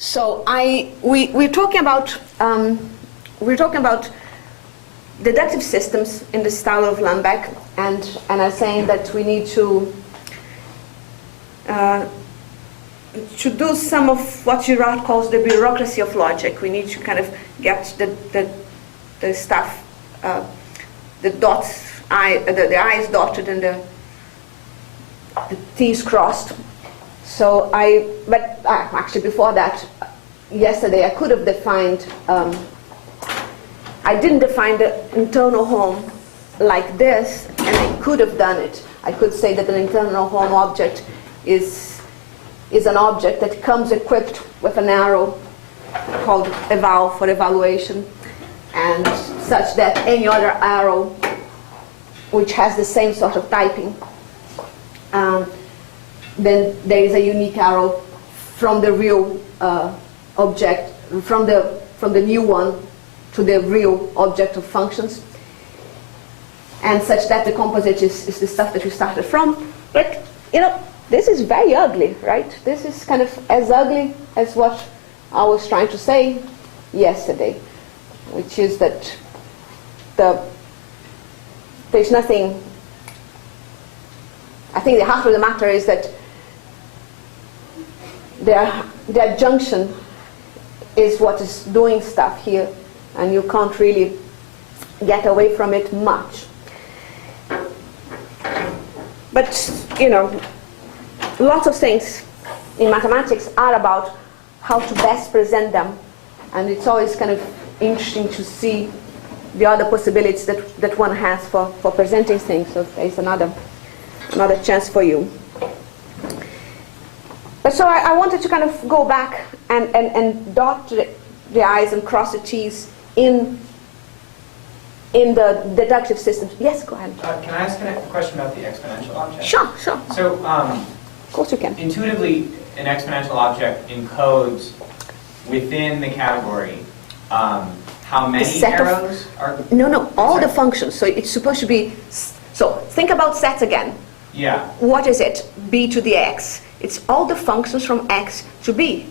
So we're talking about deductive systems in the style of Lambeck, and I'm saying that we need to do some of what Girard calls the bureaucracy of logic. We need to kind of get the stuff, the dots, the I's dotted and the T's crossed. So but actually before that, yesterday I could have defined, I didn't define the internal home like this, and I could have done it. I could say that an internal home object is an object that comes equipped with an arrow called eval for evaluation, and such that any other arrow which has the same sort of typing, then there is a unique arrow from the real object, from the new one to the real object of functions, and such that the composite is the stuff that we started from. But this is very ugly, right? This is kind of as ugly as what I was trying to say yesterday, which is that there's nothing. I think the heart of the matter is that the adjunction is what is doing stuff here, and you can't really get away from it much. But lots of things in mathematics are about how to best present them, and it's always kind of interesting to see the other possibilities that one has for presenting things. So there's another chance for you. But so I wanted to kind of go back and dot the I's and cross the T's in the deductive systems. Yes, go ahead. Can I ask a question about the exponential object? Sure. So, of course you can. Intuitively, an exponential object encodes within the category how many arrows are? No, all the functions. So it's supposed to be. So think about sets again. Yeah. What is it? B to the x. It's all the functions from x to b.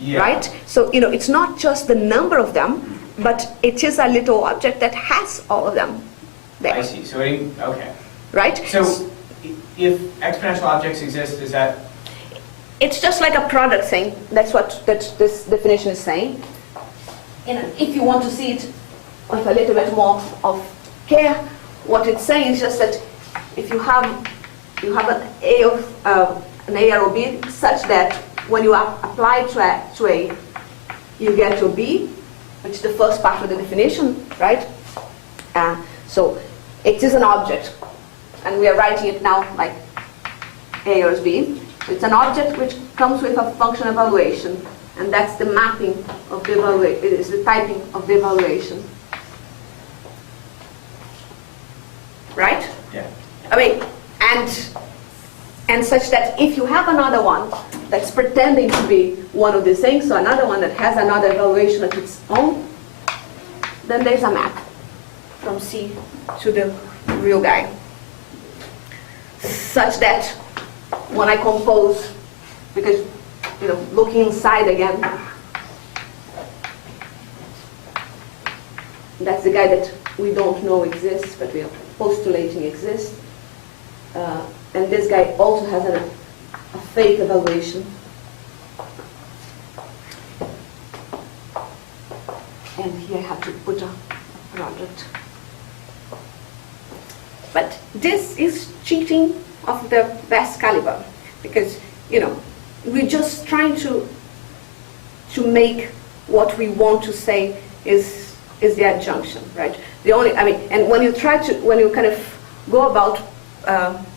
Yeah. Right? So it's not just the number of them, but it is a little object that has all of them there. I see. So okay. Right? So if exponential objects exist, is that? It's just like a product thing. That's what this definition is saying. If you want to see it with a little bit more of care, what it's saying is just that if you have an A arrow B such that when you apply to A, you get to B, which is the first part of the definition, right? So it is an object, and we are writing it now like A equals B. It's an object which comes with a function evaluation, and that's the mapping of the evaluation. It is the typing of the evaluation, right? Yeah. I mean, and such that if you have another one that's pretending to be one of these things, so another one that has another evaluation of its own, then there's a map from C to the real guy, such that when I compose, because looking inside again, that's the guy that we don't know exists, but we are postulating exists. And this guy also has a fake evaluation. And here I have to put a product. But this is cheating of the best caliber, because we're just trying to make what we want to say is the adjunction, right? And when you kind of go about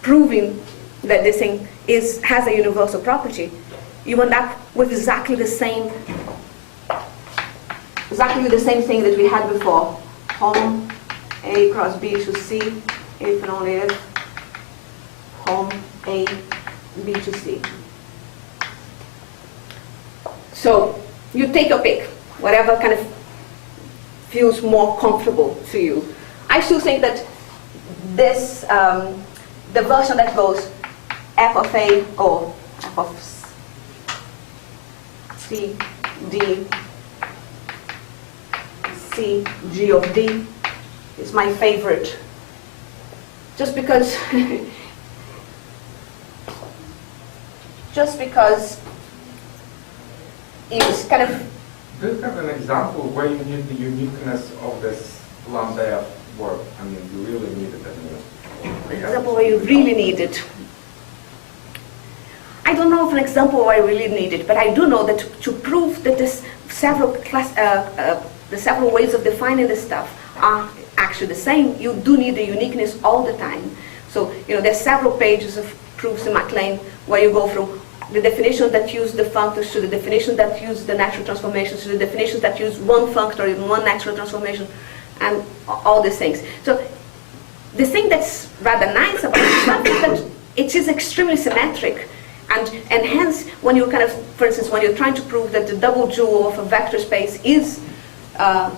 proving that this thing has a universal property, you end up with exactly the same thing that we had before. Home A cross B to C, if and only if home A B to C. So you take your pick, whatever kind of feels more comfortable to you. I still think that this the version that goes f of A or f of C D, C, G of D is my favorite. Just because, it's kind of. Do you have an example where you need the uniqueness of this lambda work? I mean, you really need it. An example where you really need it. I don't know of an example where I really need it, but I do know that to prove that there's the several ways of defining this stuff are actually the same, you do need the uniqueness all the time. So, there's several pages of proofs in MacLean where you go from the definition that use the functors to the definition that use the natural transformations to the definitions that use one functor and one natural transformation and all these things. So the thing that's rather nice about this stuff is that it is extremely symmetric. And hence, when you for instance, when you're trying to prove that the double dual of a vector space is an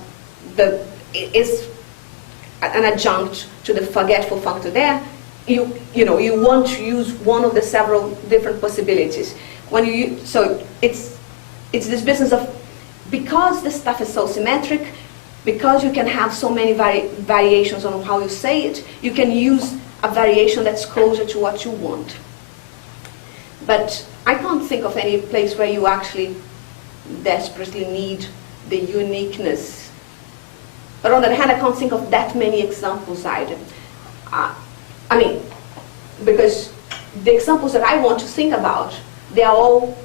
adjunct to the forgetful functor there, you want to use one of the several different possibilities. So it's this business of, because this stuff is so symmetric, because you can have so many variations on how you say it, you can use a variation that's closer to what you want. But I can't think of any place where you actually desperately need the uniqueness. But on the other hand, I can't think of that many examples either. Because the examples that I want to think about, they are all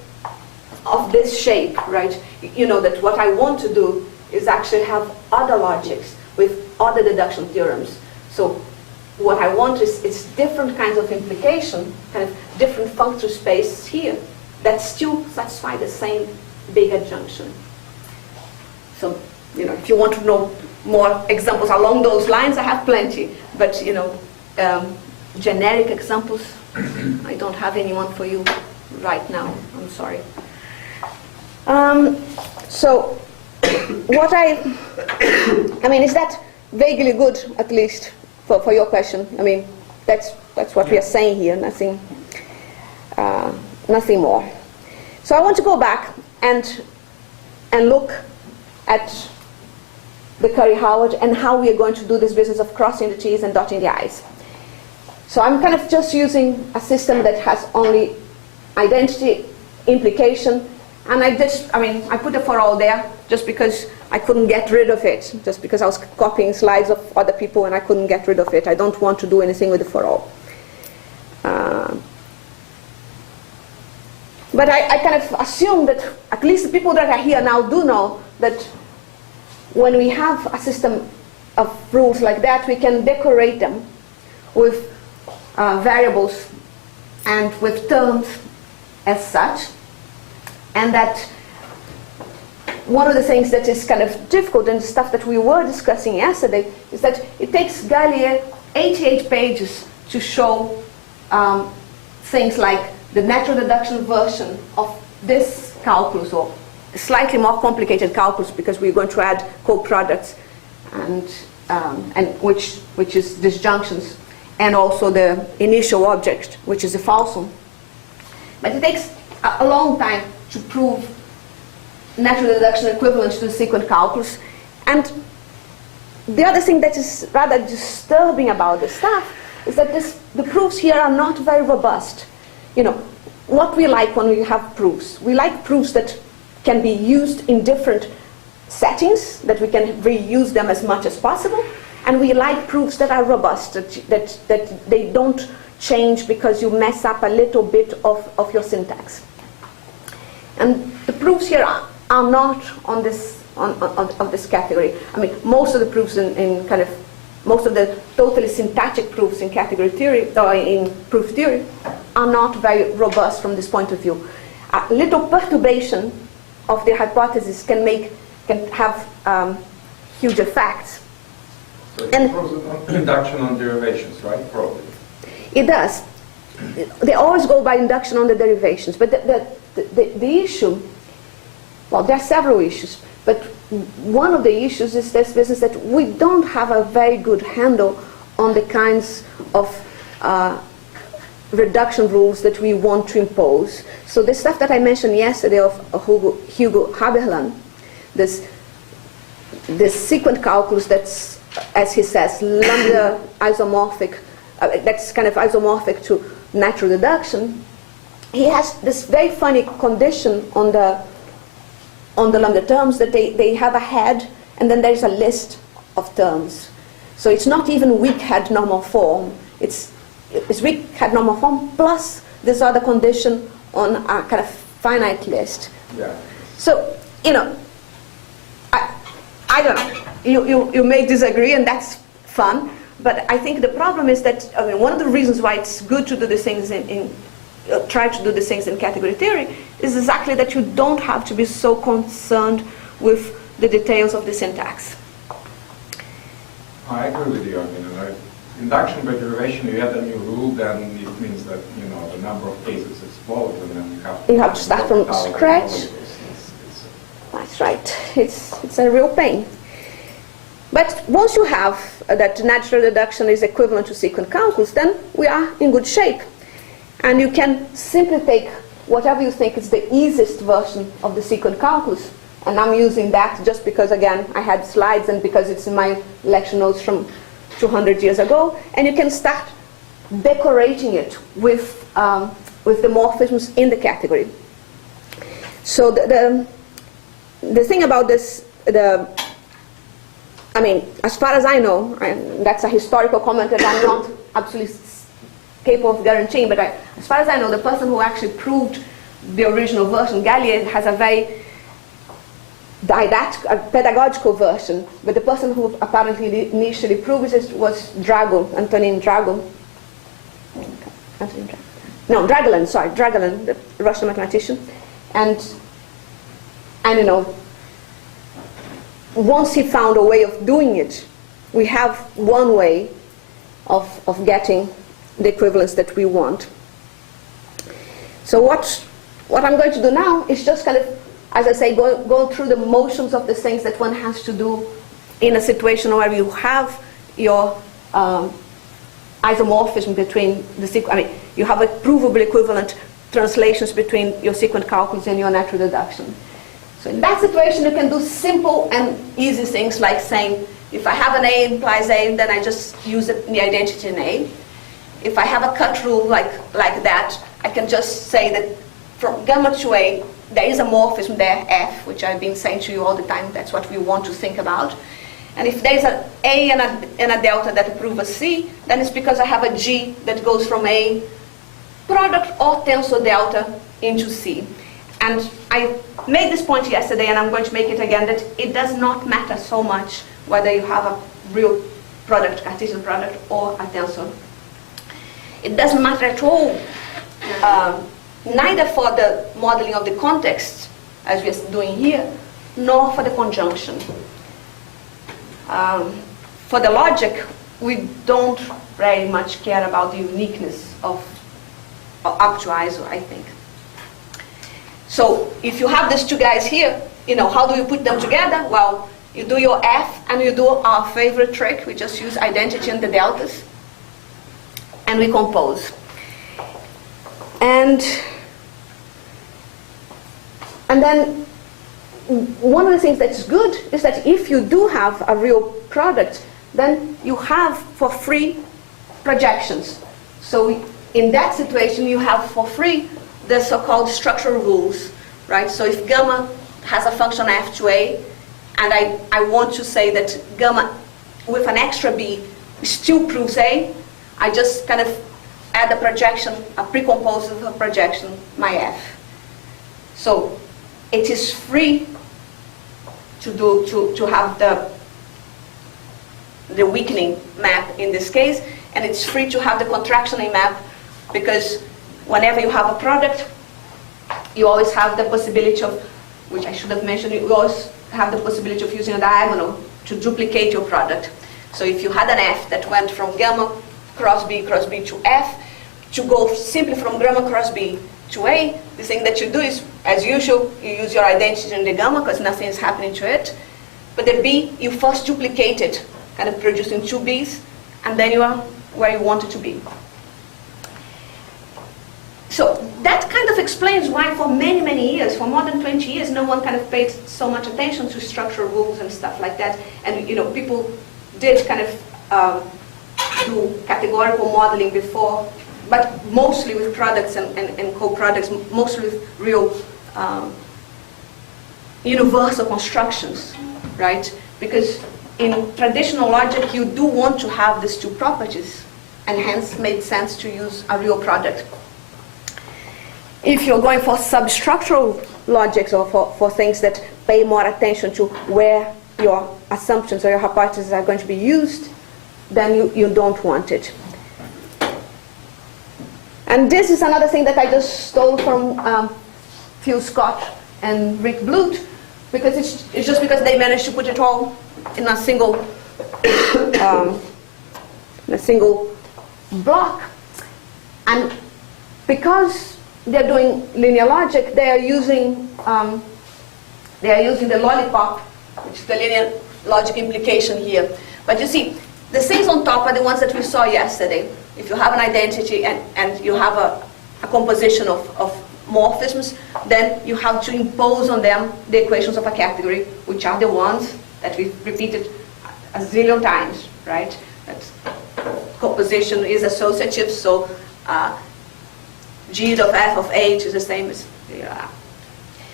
of this shape, right? That what I want to do is actually have other logics with other deduction theorems. So what I want is it's different kinds of implication, kind of different functor space here that still satisfy the same big adjunction. So, if you want to know more examples along those lines, I have plenty. But, generic examples, I don't have anyone for you right now. I'm sorry. So, is that vaguely good, at least, for your question? That's what we are saying here, nothing more. So I want to go back and look at the Curry-Howard and how we are going to do this business of crossing the T's and dotting the I's. So I'm kind of just using a system that has only identity, implication, and I put a for all there just because I couldn't get rid of it, just because I was copying slides of other people and I couldn't get rid of it. I don't want to do anything with the for all. But I kind of assume that at least the people that are here now do know that when we have a system of rules like that, we can decorate them with variables and with terms as such. And that one of the things that is kind of difficult in the stuff that we were discussing yesterday is that it takes Gallier 88 pages to show things like the natural deduction version of this calculus, or slightly more complicated calculus because we're going to add co-products and which is disjunctions, and also the initial object, which is a falsum. But it takes a long time to prove natural deduction equivalent to the sequent calculus. And the other thing that is rather disturbing about this stuff is that the proofs here are not very robust. What we like when we have proofs, we like proofs that can be used in different settings, that we can reuse them as much as possible, and we like proofs that are robust, that they don't change because you mess up a little bit of your syntax. And the proofs here are not on this of this category. Most of the proofs most of the totally syntactic proofs in category theory or in proof theory are not very robust from this point of view. A little perturbation of the hypothesis can have huge effects. So it improves induction on derivations, right? Probably. It does. They always go by induction on the derivations, but the issue, well, there are several issues, but one of the issues is this business that we don't have a very good handle on the kinds of reduction rules that we want to impose. So the stuff that I mentioned yesterday of Hugo Haberlan, this sequent calculus that's, as he says, lambda isomorphic, that's kind of isomorphic to natural deduction, he has this very funny condition on the lambda terms that they have a head and then there's a list of terms. So it's not even weak head normal form. It's weak head normal form plus this other condition on a kind of finite list. Yeah. So, you know, I don't know. You may disagree, and that's fun. But I think the problem is that, I mean, one of the reasons why it's good to do these things try to do these things in category theory is exactly that you don't have to be so concerned with the details of the syntax. I agree with you. I mean, induction by derivation, you add a new rule, then it means that, you know, the number of cases explodes, and then you have to start from scratch. That's right. It's a real pain. But once you have that natural deduction is equivalent to sequent calculus, then we are in good shape. And you can simply take whatever you think is the easiest version of the sequent calculus. And I'm using that just because, again, I had slides and because it's in my lecture notes from 200 years ago. And you can start decorating it with the morphisms in the category. So the thing about this, I mean, as far as I know, and that's a historical comment that I'm not absolutely capable of guaranteeing, but as far as I know, the person who actually proved the original version, Gallier, has a very pedagogical version, but the person who apparently initially proved it was Antonin Drago. No, Dragolan, the Russian mathematician. And you know, once he found a way of doing it, we have one way of getting the equivalence that we want. So what I'm going to do now is just kind of, as I say, go through the motions of the things that one has to do in a situation where you have your isomorphism between you have a provable equivalent translations between your sequent calculus and your natural deduction. So in that situation, you can do simple and easy things like saying, if I have an A implies A, then I just use the identity in A. If I have a cut rule like that, I can just say that from gamma to A, there is a morphism there, F, which I've been saying to you all the time. That's what we want to think about. And if there's an A and a delta that prove a C, then it's because I have a G that goes from A product or tensor delta into C. And I made this point yesterday, and I'm going to make it again, that it does not matter so much whether you have a real product, Cartesian product, or a tensor. It doesn't matter at all, neither for the modeling of the context, as we're doing here, nor for the conjunction. For the logic, we don't very much care about the uniqueness of up to ISO, I think. So if you have these two guys here, you know, how do you put them together? Well, you do your F and you do our favorite trick. We just use identity and the deltas. And we compose. And then one of the things that's good is that if you do have a real product, then you have for free projections. So in that situation, you have for free the so-called structural rules, right? So if gamma has a function f to a, and I want to say that gamma with an extra b still proves a, I just kind of add a projection, a precompose of a projection, my f. So it is free to have the weakening map in this case, and it's free to have the contractioning map, because whenever you have a product, you always have the possibility of, which I should have mentioned, you always have the possibility of using a diagonal to duplicate your product. So if you had an f that went from gamma cross b to f, to go simply from gamma cross b to a, the thing that you do is, as usual, you use your identity in the gamma because nothing is happening to it. But the b, you first duplicate it, kind of producing two b's, and then you are where you want it to be. So that kind of explains why for many, many years, for more than 20 years, no one kind of paid so much attention to structural rules and stuff like that. And people did kind of do categorical modeling before, but mostly with products and co-products, mostly with real universal constructions, right? Because in traditional logic, you do want to have these two properties, and hence made sense to use a real product. If you're going for substructural logics or for things that pay more attention to where your assumptions or your hypotheses are going to be used, then you don't want it. And this is another thing that I just stole from Phil Scott and Rick Bluth, because it's just because they managed to put it all in a single block. And because they're doing linear logic, they are using the lollipop, which is the linear logic implication here. But you see, the things on top are the ones that we saw yesterday. If you have an identity and you have a composition of morphisms, then you have to impose on them the equations of a category, which are the ones that we've repeated a zillion times, right? That composition is associative, so G of f of h is the same as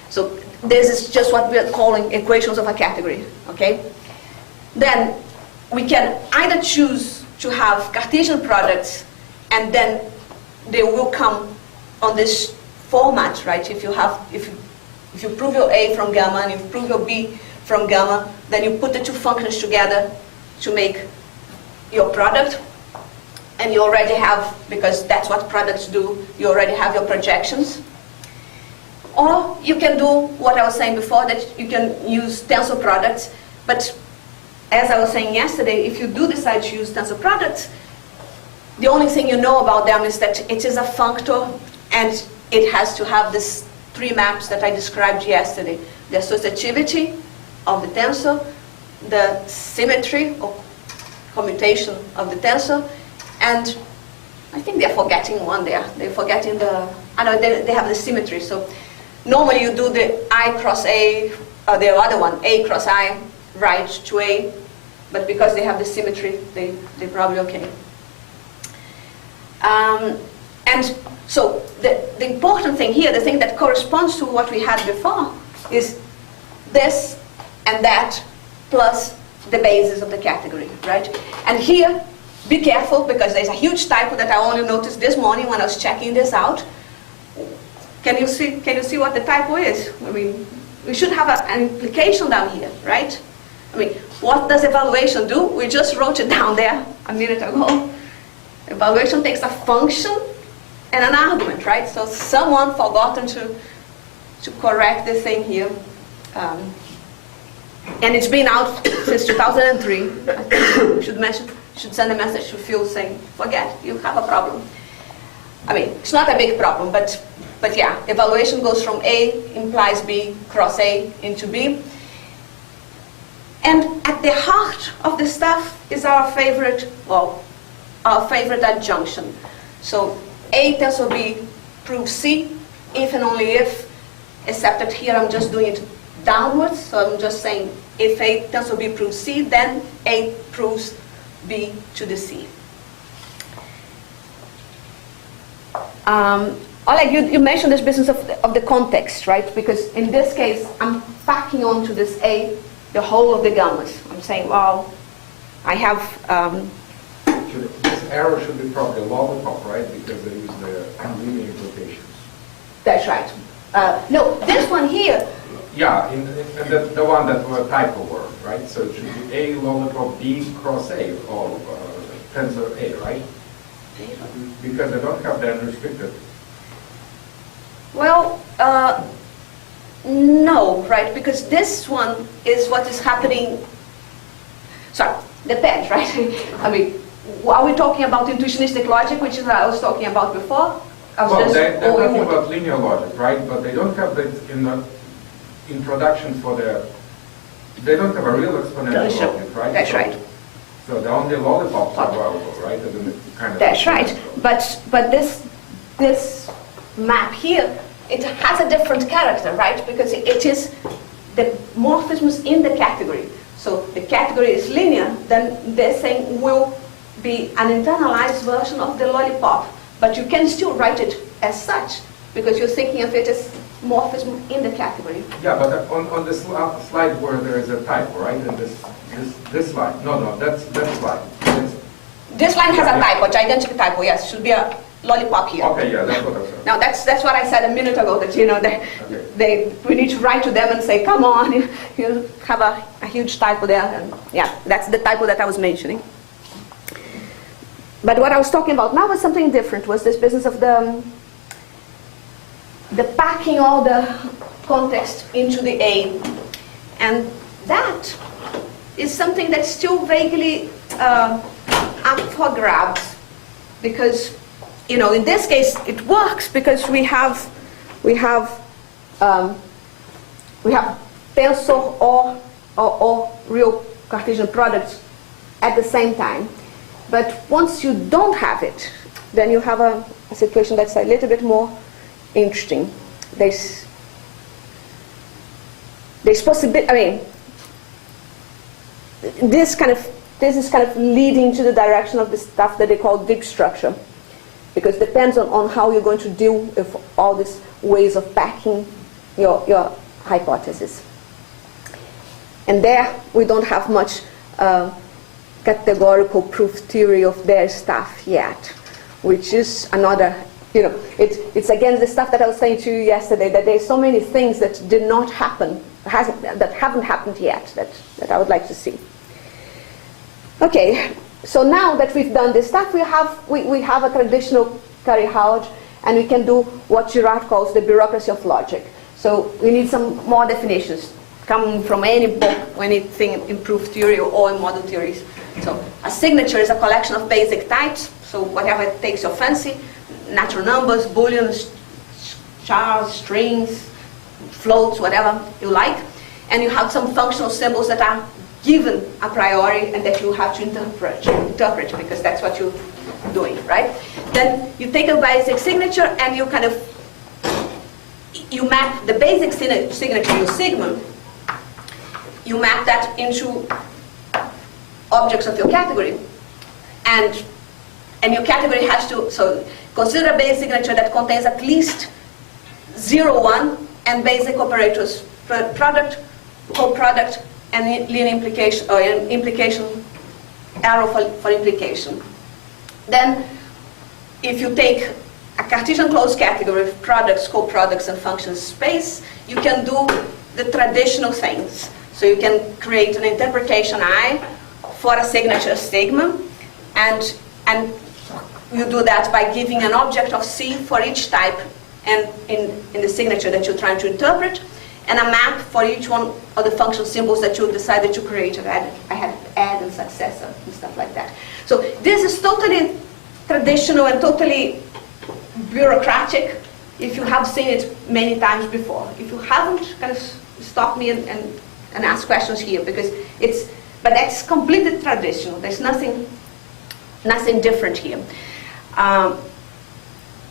So this is just what we are calling equations of a category, okay? Then we can either choose to have Cartesian products, and then they will come on this format, right? If you prove your A from gamma and you prove your B from gamma, then you put the two functions together to make your product. And you already have, because that's what products do, you already have your projections. Or you can do what I was saying before, that you can use tensor products. But as I was saying yesterday, if you do decide to use tensor products, the only thing you know about them is that it is a functor, and it has to have these three maps that I described yesterday. The associativity of the tensor, the symmetry or commutation of the tensor, and I think they're forgetting one there. They're forgetting they have the symmetry. So normally you do the I cross A, or the other one, A cross I, right to A, but because they have the symmetry, they're probably okay. And so the important thing here, the thing that corresponds to what we had before, is this and that plus the basis of the category, right? And here, be careful, because there's a huge typo that I only noticed this morning when I was checking this out. Can you see what the typo is? I mean, we should have an implication down here, right? I mean, what does evaluation do? We just wrote it down there a minute ago. Evaluation takes a function and an argument, right? So someone forgotten to correct the thing here. And it's been out since 2003. I think we should send a message to Phil saying, forget, you have a problem. I mean, it's not a big problem, but yeah, evaluation goes from A implies B cross A into B. And at the heart of the stuff is our favorite adjunction. So A tensor B proves C, if and only if, except that here I'm just doing it downwards. So I'm just saying, if A tensor B proves C, then A proves B to the C. Oleg, you mentioned this business of the context, right? Because in this case, I'm packing onto this A the whole of the gammas. I'm saying, well, I have... This arrow should be probably a lollipop, right? Because they use the linear implications. That's right. No, this one here... Yeah, and the one that were typo word, right? So it should be A lollipop B cross A, or tensor A, right? Because they don't have the unrestricted. Well, no, right? Because this one is what is happening. Sorry, depends, right? I mean, are we talking about intuitionistic logic, which is what I was talking about before? Well, they're talking about linear logic, right? But they don't have this in the introduction for the. They don't have a real exponential object, right? That's right. So the only lollipops are available, right? Kind of That's right. But this map here, it has a different character, right? Because it is the morphisms in the category. So the category is linear, then this thing will be an internalized version of the lollipop. But you can still write it as such, because you're thinking of it as morphism in the category. Yeah, but on the slide where there is a typo, right? And this line. No, that's slide. This line has a typo, gigantic typo, yes. Should be a lollipop here. Okay, yeah, that's what I said. Now that's what I said a minute ago, that we need to write to them and say, come on, you have a huge typo there. And yeah, that's the typo that I was mentioning. But what I was talking about now was something different, was this business of the packing all the context into the A. And that is something that's still vaguely up for grabs, because in this case it works because we have tensor or real Cartesian products at the same time. But once you don't have it, then you have a situation that's a little bit more interesting. There's possibility. I mean, this is kind of leading to the direction of the stuff that they call deep structure, because it depends on how you're going to deal with all these ways of packing your hypothesis. And there we don't have much categorical proof theory of their stuff yet, which is another, it's again the stuff that I was saying to you yesterday, that there's so many things that did not happen, that haven't happened yet, that I would like to see. Okay, so now that we've done this stuff, we have a traditional Curry-Howard, and we can do what Girard calls the bureaucracy of logic. So we need some more definitions, come from any book, anything in proof theory or in model theories. So a signature is a collection of basic types, so whatever takes your fancy, natural numbers, booleans, chars, strings, floats, whatever you like. And you have some functional symbols that are given a priori and that you have to interpret, because that's what you're doing, right? Then you take a basic signature and you map the basic signature, your sigma, you map that into objects of your category, and your category has to, so consider a basic signature that contains at least 0, 1, and basic operators, product, co-product, and linear implication, or implication, arrow for implication. Then, if you take a Cartesian closed category of products, co-products, and functions space, you can do the traditional things. So you can create an interpretation I for a signature sigma, and you do that by giving an object of C for each type and in the signature that you're trying to interpret, and a map for each one of the function symbols that you decided to create. I had add and successor and stuff like that. So this is totally traditional and totally bureaucratic if you have seen it many times before. If you haven't, kind of stop me and ask questions here, because but that's completely traditional. There's nothing different here.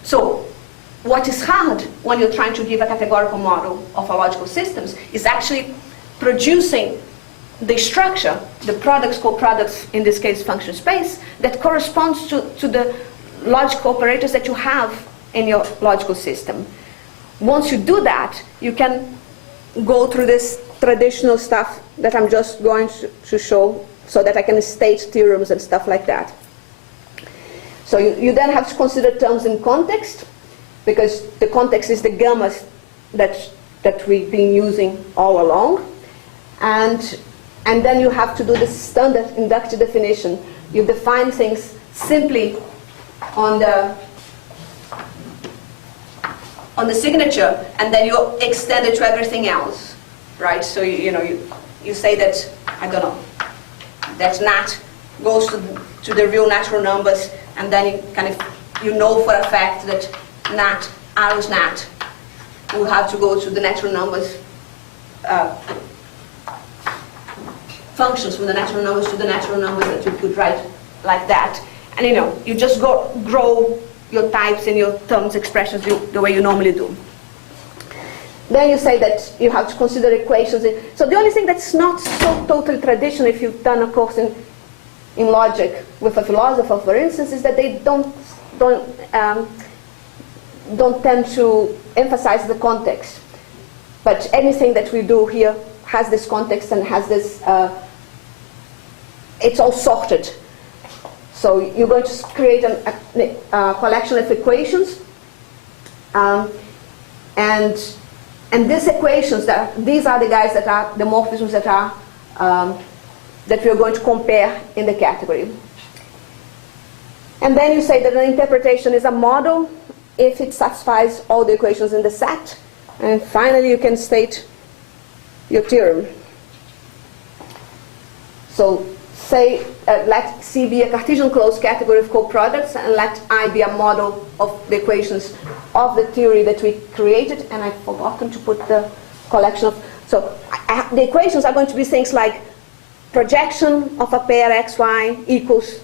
So what is hard when you're trying to give a categorical model of a logical systems is actually producing the structure, the products, co-products, in this case function space, that corresponds to the logical operators that you have in your logical system. Once you do that, you can go through this traditional stuff that I'm just going to show, so that I can state theorems and stuff like that. So you then have to consider terms in context, because the context is the gammas that we've been using all along. And then you have to do the standard inductive definition. You define things simply on the signature, and then you extend it to everything else, right? So you say that, I don't know, that nat goes to the real natural numbers, and then you know for a fact that nat, arrows nat, will have to go to the natural numbers, functions from the natural numbers to the natural numbers that you could write like that. And you just grow your types and your terms, expressions the way you normally do. Then you say that you have to consider equations. So the only thing that's not so totally traditional, if you've done a course in logic with a philosopher, for instance, is that they don't tend to emphasize the context. But anything that we do here has this context and has this, it's all sorted. So you're going to create a collection of equations, and these equations, these are the guys that are the morphisms that are that we are going to compare in the category. And then you say that an interpretation is a model if it satisfies all the equations in the set. And finally, you can state your theorem. So say, let C be a Cartesian closed category of coproducts, and let I be a model of the equations of the theory that we created. And I've forgotten to put the collection of, so the equations are going to be things like projection of a pair xy equals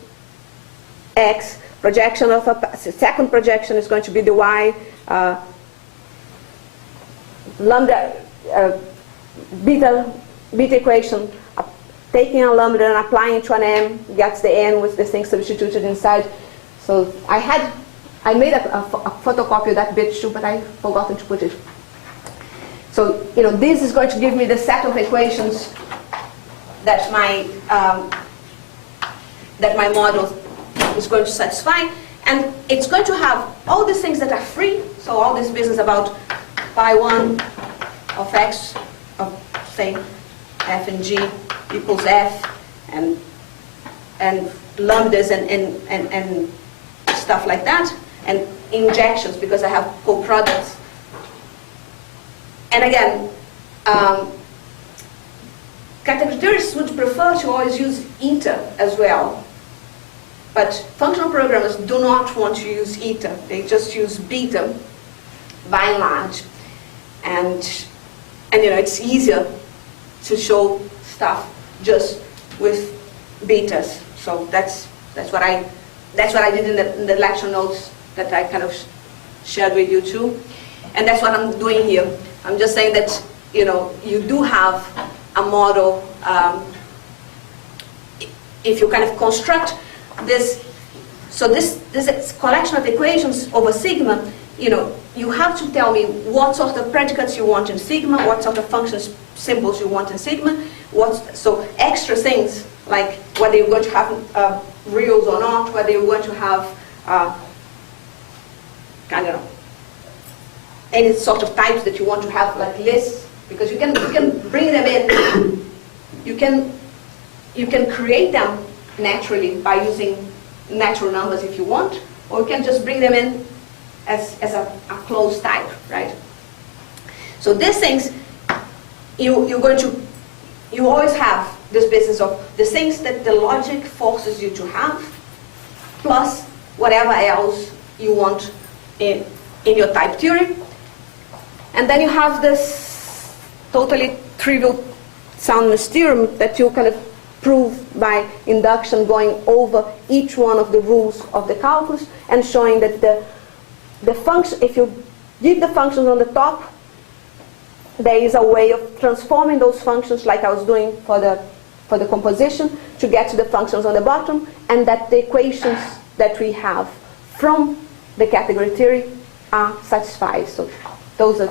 x, projection of a second projection is going to be the y, lambda, beta equation, taking a lambda and applying it to an m gets the n with the thing substituted inside. So I made a photocopy of that bit too, but I've forgotten to put it. So this is going to give me the set of equations that my model is going to satisfy, and it's going to have all these things that are free. So all this business about phi1 of x of say f and g equals f, and lambdas and stuff like that, and injections because I have coproducts. And again, category theorists would prefer to always use eta as well. But functional programmers do not want to use eta. They just use beta by and large. And it's easier to show stuff just with betas. So that's what I did in the lecture notes that I kind of shared with you too. And that's what I'm doing here. I'm just saying that you do have a model. If you kind of construct this, so this collection of equations over sigma, you have to tell me what sort of predicates you want in sigma, what sort of functions, symbols you want in sigma, so extra things like whether you're going to have reals or not, whether you're going to have any sort of types that you want to have, like lists, because you can bring them in. You can create them naturally by using natural numbers if you want, or you can just bring them in as a closed type, right? So these things, you always have this business of the things that the logic forces you to have, plus whatever else you want in your type theory. And then you have this totally trivial soundness theorem that you kind of prove by induction, going over each one of the rules of the calculus and showing that the function, if you give the functions on the top, there is a way of transforming those functions like I was doing for the composition to get to the functions on the bottom, and that the equations that we have from the category theory are satisfied. So those are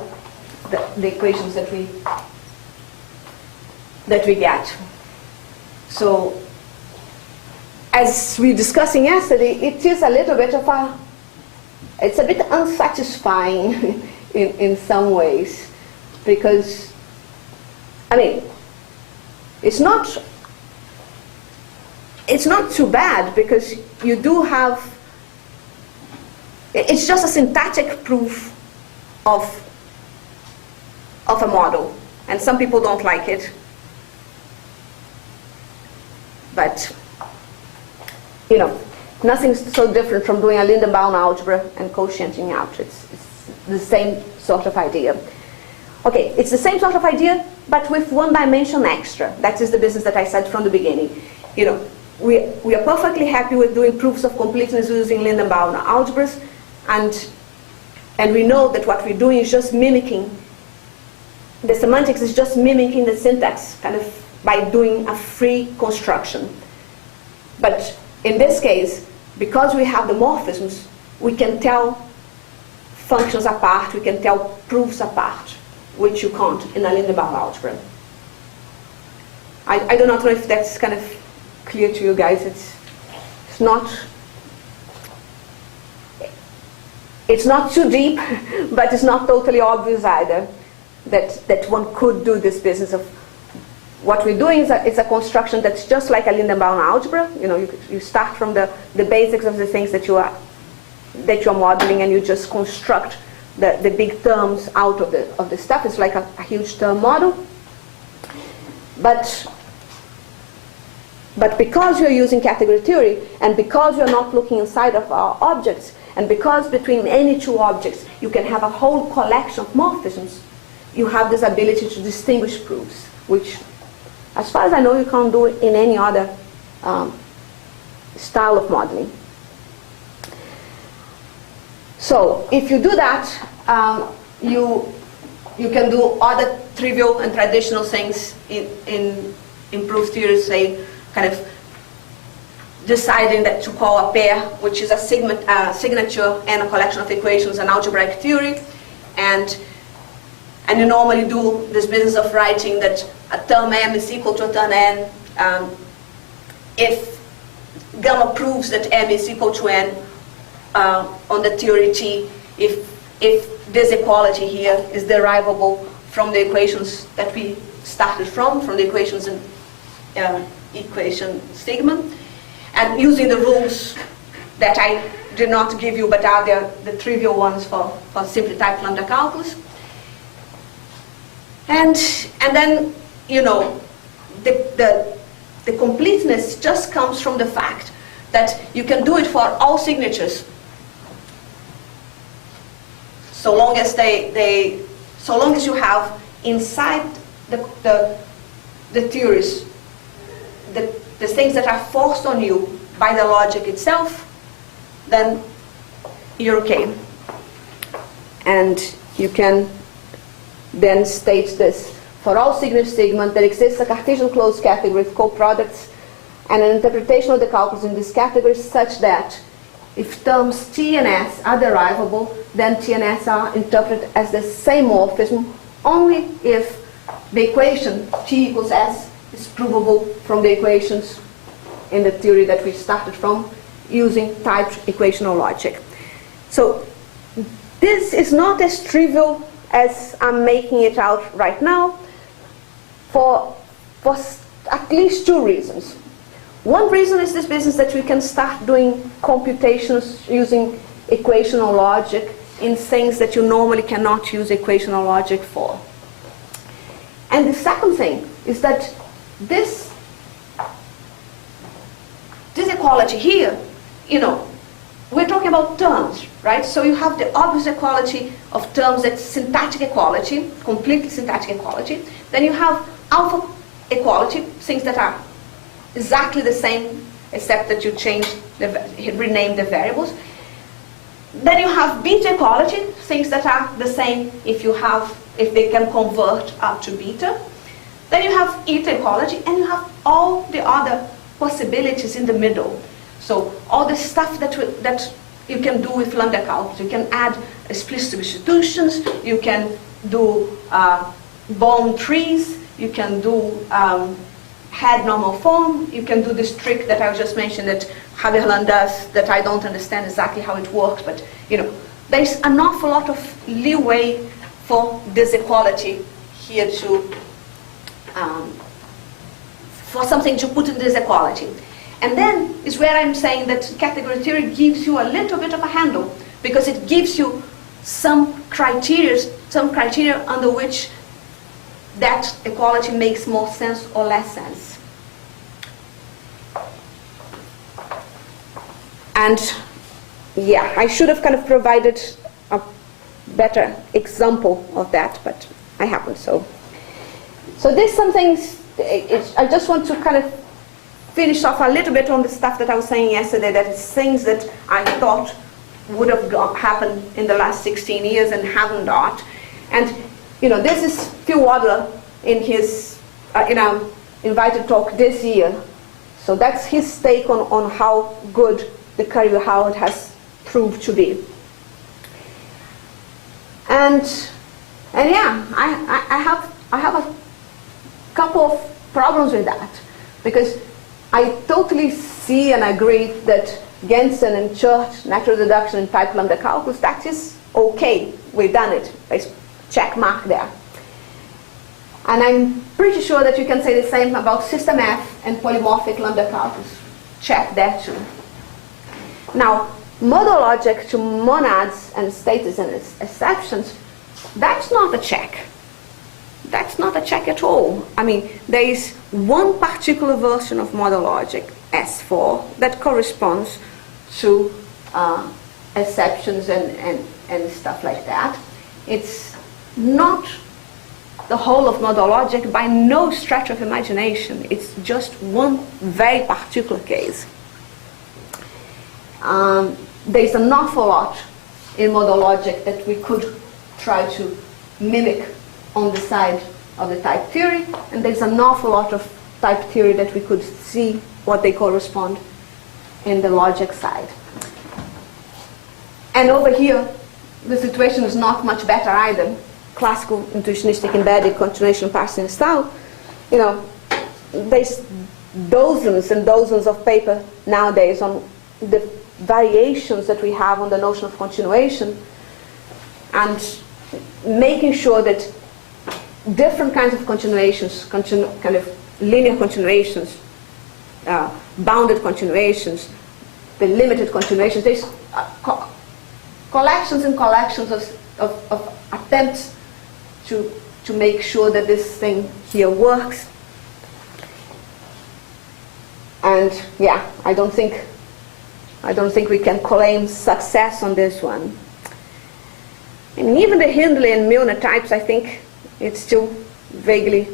the equations that we get. So as we were discussing yesterday, it is a little bit of it's a bit unsatisfying in some ways, because it's not too bad, because you do have, it's just a syntactic proof of a model, and some people don't like it. But, nothing's so different from doing a Lindenbaum algebra and quotienting out. It's the same sort of idea. Okay, it's the same sort of idea, but with one dimension extra. That is the business that I said from the beginning. We are perfectly happy with doing proofs of completeness using Lindenbaum algebras, and we know that what we're doing is just mimicking, the semantics is just mimicking the syntax, kind of by doing a free construction. But in this case, because we have the morphisms, we can tell functions apart, we can tell proofs apart, which you can't in a Lindenbaum algebra. I do not know if that's kind of clear to you guys. It's not too deep, but it's not totally obvious either that one could do this business of what we're doing is a construction that's just like a Lindenbaum algebra. You know, you start from the basics of the things that you're modeling, and you just construct the big terms out of the stuff. It's like a huge term model. But because you're using category theory, and because you're not looking inside of our objects, and because between any two objects you can have a whole collection of morphisms, you have this ability to distinguish proofs, which, as far as I know, you can't do it in any other style of modeling. So if you do that, you can do other trivial and traditional things in proof theory, say kind of deciding that to call a pair, which is a signature and a collection of equations, an algebraic theory, and you normally do this business of writing that a term m is equal to a term n if gamma proves that m is equal to n on the theory T, if this equality here is derivable from the equations that we started from the equations in equation sigma, and using the rules that I did not give you, but are the trivial ones for simply type lambda calculus. And then, you know, the completeness just comes from the fact that you can do it for all signatures, so long as so long as you have inside the theories the things that are forced on you by the logic itself, then you're okay. And you can then state this. For all signature sigma, there exists a Cartesian closed category with coproducts and an interpretation of the calculus in this category such that if terms T and S are derivable, then T and S are interpreted as the same morphism only if the equation T equals S is provable from the equations in the theory that we started from using typed equational logic. So this is not as trivial as I'm making it out right now for at least two reasons. One reason is this business that we can start doing computations using equational logic in things that you normally cannot use equational logic for. And the second thing is that this equality here, you know, we're talking about terms, right? So you have the obvious equality of terms, that's syntactic equality, completely syntactic equality. Then you have alpha equality, things that are exactly the same, except that you rename the variables. Then you have beta equality, things that are the same if they can convert up to beta. Then you have eta equality, and you have all the other possibilities in the middle. So all the stuff that you can do with lambda calculus. You can add explicit substitutions, you can do bone trees, you can do head normal form, you can do this trick that I just mentioned that Haberland does, that I don't understand exactly how it works, but you know, there's an awful lot of leeway for this equality here to for something to put in this equality. And then is where I'm saying that category theory gives you a little bit of a handle, because it gives you some criteria under which that equality makes more sense or less sense. And yeah, I should have kind of provided a better example of that, but I haven't. So there's some things, I just want to kind of finish off a little bit on the stuff that I was saying yesterday, that is things that I thought would have happened in the last 16 years and haven't not. And this is Phil Wadler in his invited talk this year. So that's his take on how good the career how it has proved to be. And yeah, I have a couple of problems with that, because I totally see and agree that Gensen and Church, natural deduction and type lambda calculus, that is okay. We've done it. There's check mark there. And I'm pretty sure that you can say the same about system F and polymorphic lambda calculus. Check that too. Now, modal logic to monads and status and exceptions, that's not a check. That's not a check at all. I mean, there is one particular version of modal logic, S4, that corresponds to exceptions and stuff like that. It's not the whole of modal logic by no stretch of imagination. It's just one very particular case. There's an awful lot in modal logic that we could try to mimic on the side of the type theory, and there's an awful lot of type theory that we could see what they correspond in the logic side. And over here, the situation is not much better either. Classical, intuitionistic, embedded, continuation, parsing style. There's dozens and dozens of paper nowadays on the variations that we have on the notion of continuation, and making sure that different kinds of continuations, kind of linear continuations, bounded continuations, the limited continuations, there's collections and collections of attempts to make sure that this thing here works. And yeah, I don't think we can claim success on this one. And even the Hindley and Milner types, I think it's still vaguely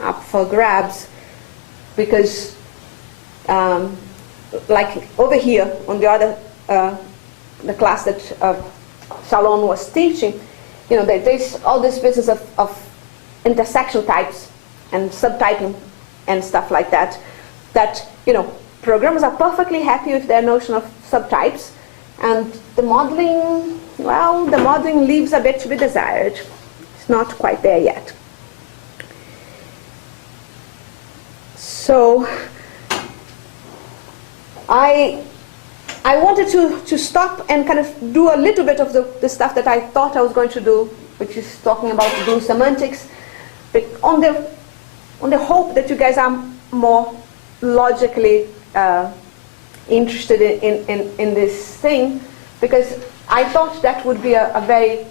up for grabs, because like over here on the other the class that Shalom was teaching, there's all this business of intersection types and subtyping and stuff like that, programmers are perfectly happy with their notion of subtypes, and the modeling, well, the modeling leaves a bit to be desired. It's not quite there yet. So I wanted to stop and kind of do a little bit of the stuff that I thought I was going to do, which is talking about glue semantics, but on the hope that you guys are more logically interested in this thing, because I thought that would be a very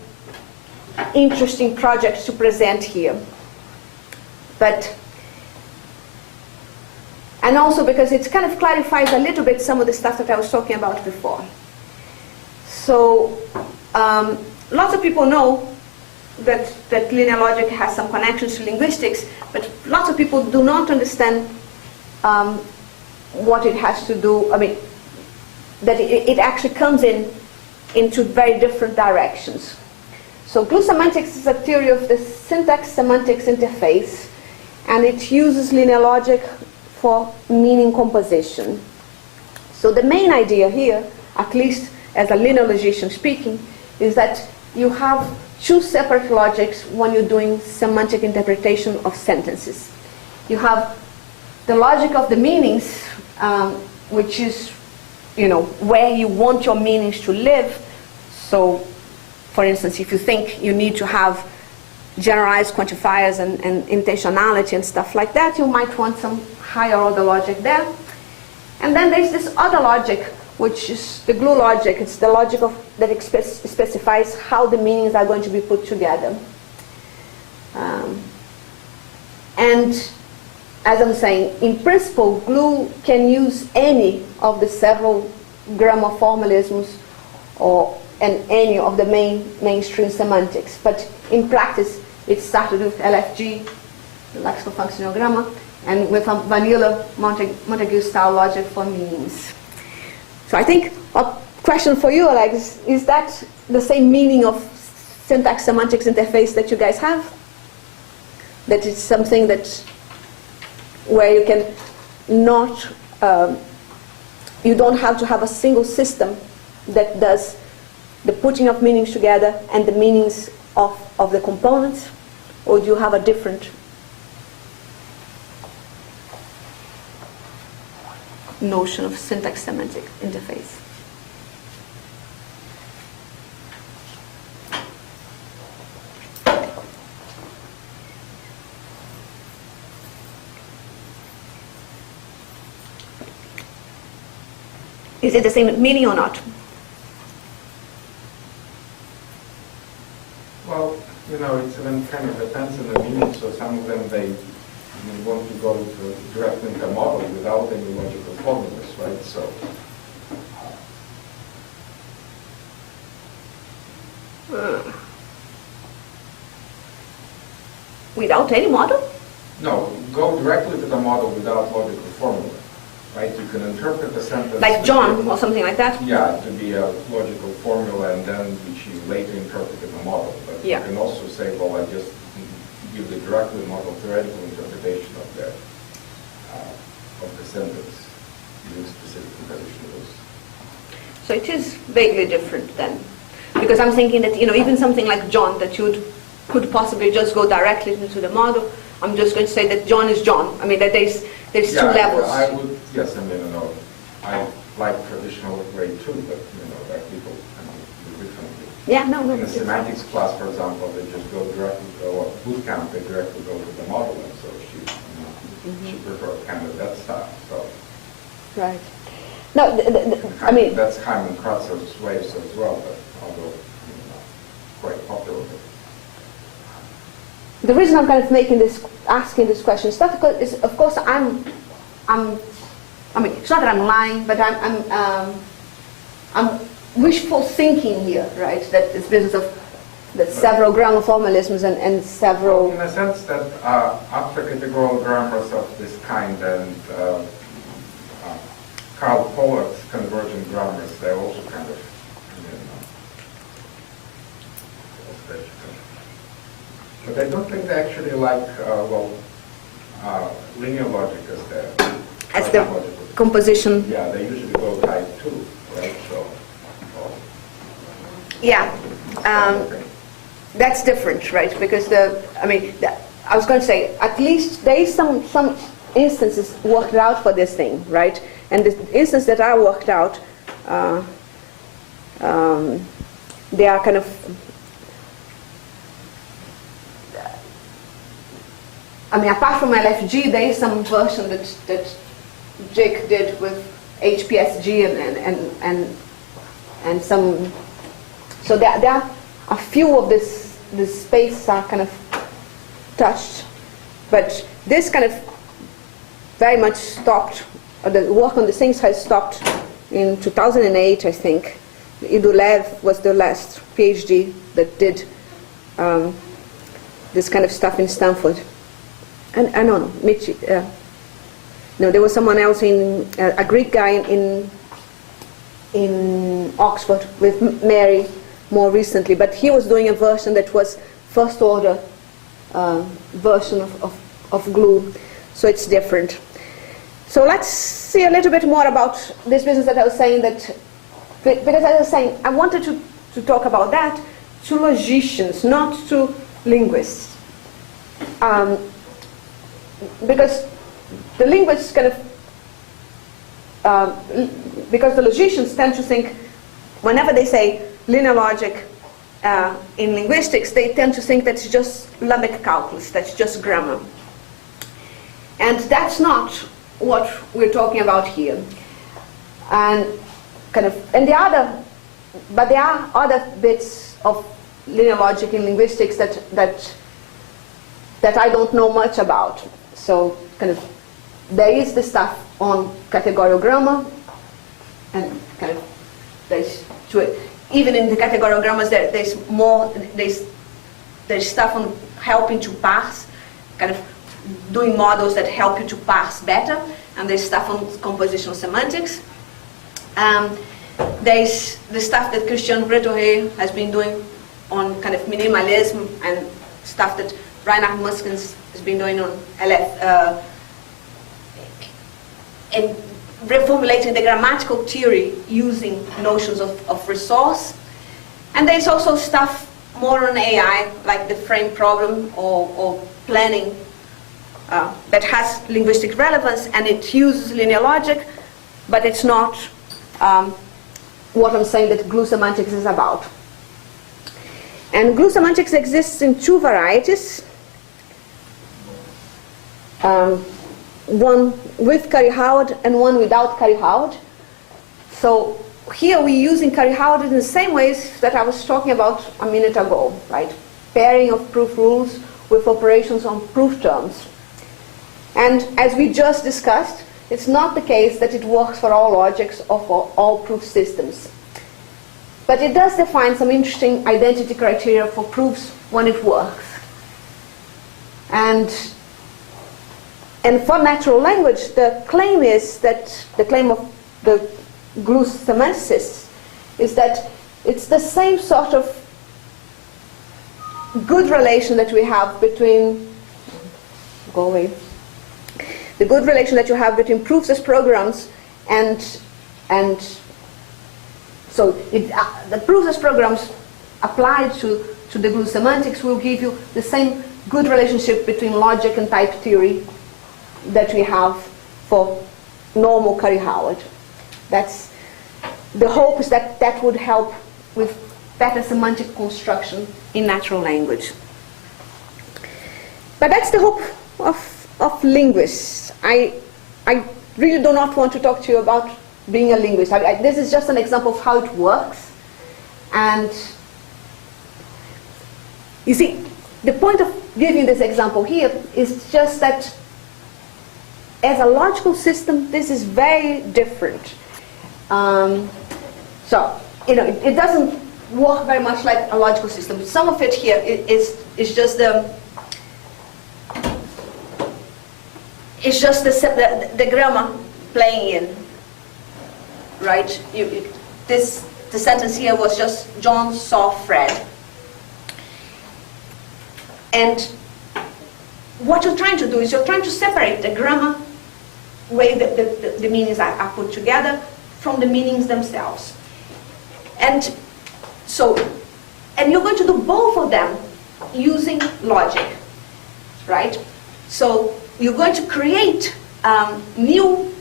interesting project to present here. And also because it kind of clarifies a little bit some of the stuff that I was talking about before. So lots of people know that linear logic has some connections to linguistics, but lots of people do not understand what it has to do. I mean, that it actually comes into very different directions. So glue semantics is a theory of the syntax-semantics interface, and it uses linear logic for meaning composition. So the main idea here, at least as a linear logician speaking, is that you have two separate logics when you're doing semantic interpretation of sentences. You have the logic of the meanings, which is, where you want your meanings to live. So, for instance, if you think you need to have generalized quantifiers and intentionality and stuff like that, you might want some higher order logic there. And then there's this other logic, which is the glue logic. It's the logic that specifies how the meanings are going to be put together. And as I'm saying, in principle, glue can use any of the several grammar formalisms and any of the mainstream semantics. But in practice, it started with LFG, the lexicofunctional grammar, and with a vanilla Montague-style logic for meanings. So I think what question for you, Alex, is that the same meaning of syntax semantics interface that you guys have? That it's something that where you can not, you don't have to have a single system that does the putting of meanings together and the meanings of the components, or do you have a different notion of syntax semantic interface? Is it the same meaning or not? Well, it even kind of depends on the meaning. So some of them, they want to go directly into a model without any logical formulas, right? So. Without any model? No, go directly to the model without logical formula, right? You can interpret the sentence. Like John or something like that? Yeah, to be a logical formula, and then which you later interpret in the model. But Yeah. you can also say, well, I just give the directly model theoretical interpretation of the sentence using specific composition rules. So it is vaguely different then. Because I'm thinking that, even something like John, that you could possibly just go directly into the model. I'm just going to say that John is John. I mean, that there's two levels. I would, yes, I like traditional way too, but, that people do differently. Yeah, no. In the semantics class, for example, they just go directly, or boot camp, they directly go to the model, and so she preferred kind of that style, so. Right. No, I mean... That's Hyman Kratzer's way as well, but although, quite popular. The reason I'm kind of asking this question is because, of course, I mean, it's not that I'm lying, but I'm wishful thinking here, right? That this business of the several grammar formalisms and several... In a sense that after categorical grammars of this kind and Karl Pollard's convergent grammars, they're also kind of, but I don't think they actually like, linear logic as the composition. Yeah, they usually go type 2, right? So, yeah, that's different, right? Because I was going to say, at least there is some instances worked out for this thing, right? And the instances that are worked out, they are kind of, apart from LFG, there is some version that Jake did with HPSG and some. So there are a few of this space are kind of touched, but this kind of very much stopped. The work on the things has stopped in 2008, I think. Idulev was the last PhD that did this kind of stuff in Stanford. And I don't know, Michi. No, there was someone else a Greek guy in Oxford with Mary more recently, but he was doing a version that was first order version of glue, so it's different. So let's see a little bit more about this business that I was saying, that because I was saying I wanted to talk about that to logicians, not to linguists. Because the linguists kind of, because the logicians tend to think, whenever they say linear logic in linguistics, they tend to think that's just Lamech calculus, that's just grammar. And that's not what we're talking about here. And there are other bits of linear logic in linguistics that I don't know much about. So there is the stuff on categorical grammar, and even in the categorical grammars there's stuff on helping to parse, doing models that help you to parse better, and there's stuff on compositional semantics. There's the stuff that Christian Breton has been doing on kind of minimalism, and stuff that Reinhard Muskens has been doing on LF, and reformulating the grammatical theory using notions of resource. And there's also stuff more on AI, like the frame problem or planning, that has linguistic relevance, and it uses linear logic, but it's not what I'm saying that glue semantics is about. And glue semantics exists in two varieties. One with Curry-Howard and one without Curry-Howard. So here we're using Curry-Howard in the same ways that I was talking about a minute ago, right? Pairing of proof rules with operations on proof terms. And as we just discussed, it's not the case that it works for all logics or for all proof systems. But it does define some interesting identity criteria for proofs when it works. And for natural language, the claim is that, the claim of the glue semanticists is that it's the same sort of good relation that we have between, go away, the good relation that you have between proofs as programs and so the proofs as programs applied to the glue semantics will give you the same good relationship between logic and type theory that we have for normal Curry-Howard. That's the hope, is that that would help with better semantic construction in natural language. But that's the hope of linguists. I really do not want to talk to you about being a linguist. This is just an example of how it works. And you see, the point of giving this example here is just that as a logical system, this is very different. So, you know, it doesn't work very much like a logical system. Some of it here is just the grammar playing in, right? The sentence here was just John saw Fred. And what you're trying to do is you're trying to separate the grammar way that the meanings are put together from the meanings themselves. And so, and you're going to do both of them using logic, right? So you're going to create new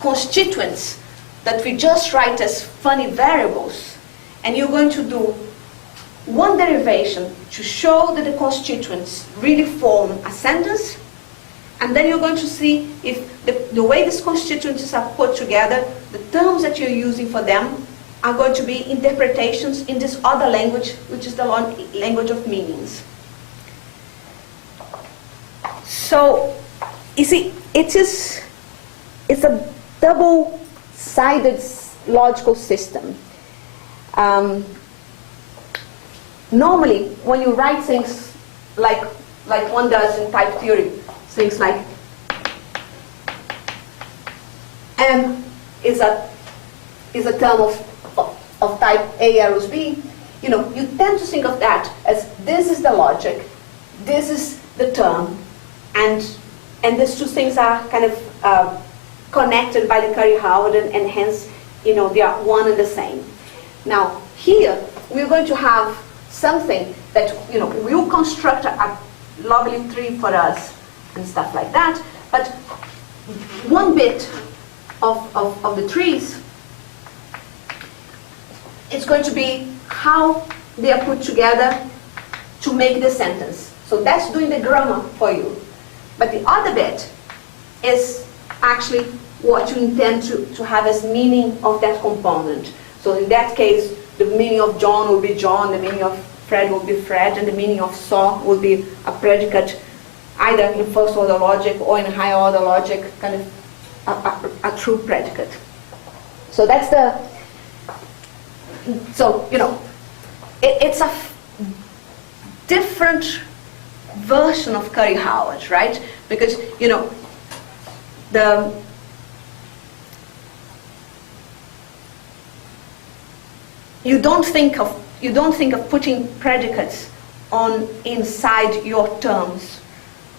constituents that we just write as funny variables, and you're going to do one derivation to show that the constituents really form a sentence, and then you're going to see if the way these constituents are put together, the terms that you're using for them are going to be interpretations in this other language, which is the language of meanings. So, you see, it's a double-sided logical system. Normally, when you write things like one does in type theory, things like M is a term of type A arrows B, you know, you tend to think of that as this is the logic, this is the term, and these two things are kind of connected by the Curry-Howard, and hence, you know, they are one and the same. Now, here, we're going to have something that, you know, will construct a lovely tree for us and stuff like that, but one bit of the trees is going to be how they are put together to make the sentence. So that's doing the grammar for you. But the other bit is actually what you intend to have as meaning of that component. So in that case, the meaning of John will be John, the meaning of Fred will be Fred, and the meaning of saw will be a predicate, either in first order logic or in higher order logic, kind of a true predicate. So that's so, you know, it's a different version of Curry-Howard, right? Because, you know, you don't think of putting predicates on inside your terms.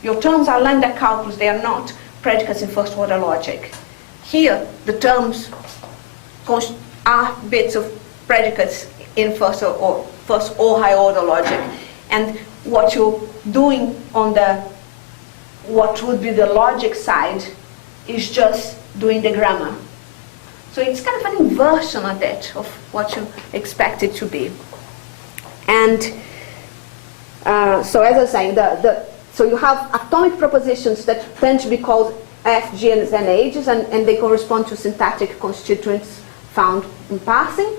Your terms are lambda calculus, they are not predicates in first order logic. Here, the terms are bits of predicates in first or high order logic. And what you're doing on what would be the logic side is just doing the grammar. So it's kind of an inversion of that, of what you expect it to be. And so as I was saying, so you have atomic propositions that tend to be called F, G, and H's, and they correspond to syntactic constituents found in parsing.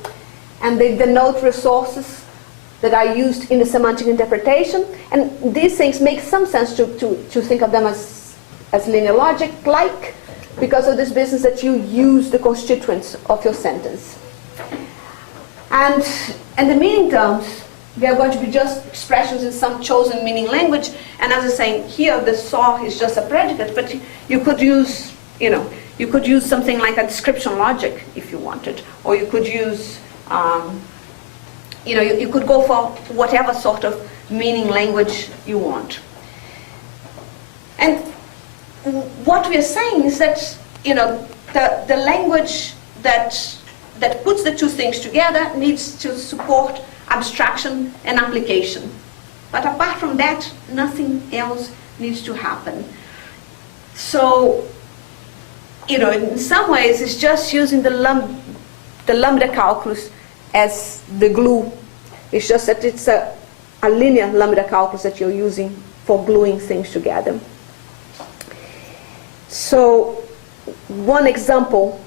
And they denote resources that are used in the semantic interpretation. And these things make some sense to think of them as linear logic-like, because of this business that you use the constituents of your sentence. And the meaning terms, they are going to be just expressions in some chosen meaning language. And as I was saying, here the saw is just a predicate, but you could use, you could use something like a description logic if you wanted, or you could use, you could go for whatever sort of meaning language you want. And what we are saying is that, the language that puts the two things together needs to support abstraction and application. But apart from that, nothing else needs to happen. So, in some ways, it's just using the lambda calculus as the glue. It's just that it's a linear lambda calculus that you're using for gluing things together. So, one example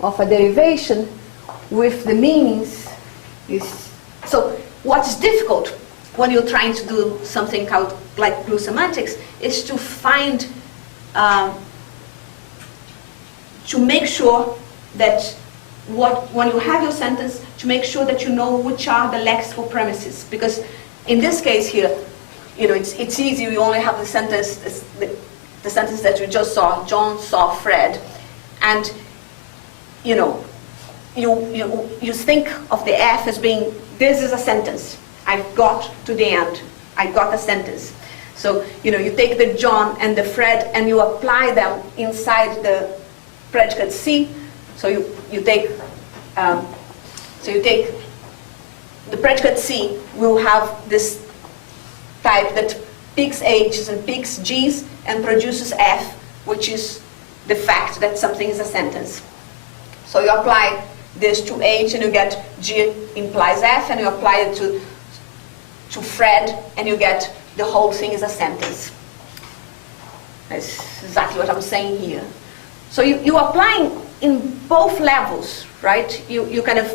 of a derivation with the meanings is, so what's difficult when you're trying to do something called like glue semantics is to find, to make sure that when you have your sentence, to make sure that you know which are the lexical premises. Because in this case here, it's easy, you only have the sentence, the sentence that you just saw, John saw Fred. And, you think of the F as being, this is a sentence. I've got to the end. I got a sentence. So, you take the John and the Fred and you apply them inside the predicate C. So you take the predicate C will have this type that picks H's and picks G's and produces F, which is the fact that something is a sentence. So you apply this to H and you get G implies F, and you apply it to Fred and you get the whole thing is a sentence. That's exactly what I'm saying here. So you're applying in both levels, right? You kind of,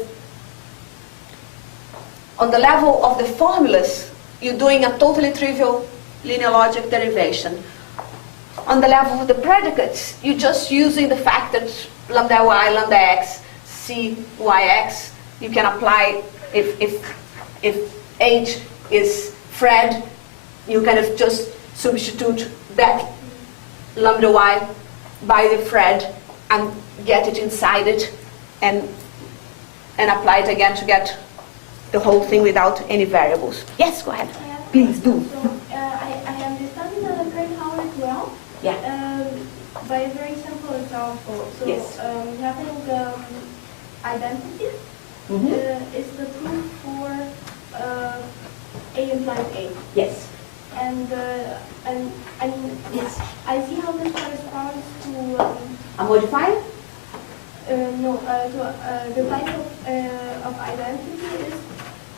on the level of the formulas, you're doing a totally trivial linear logic derivation. On the level of the predicates, you're just using the fact that lambda y, lambda x, c, y, x, you can apply, if H is Fred, you kind of just substitute that lambda y by the Fred and get it inside it and apply it again to get the whole thing without any variables. Yes, go ahead. Please do. So, I understand the current how it well. Yeah. By a very simple example. So, Yes. having identity is the proof for A implies A. Yes. And Yes. I see how this corresponds to A modifier? no. So the type of identity is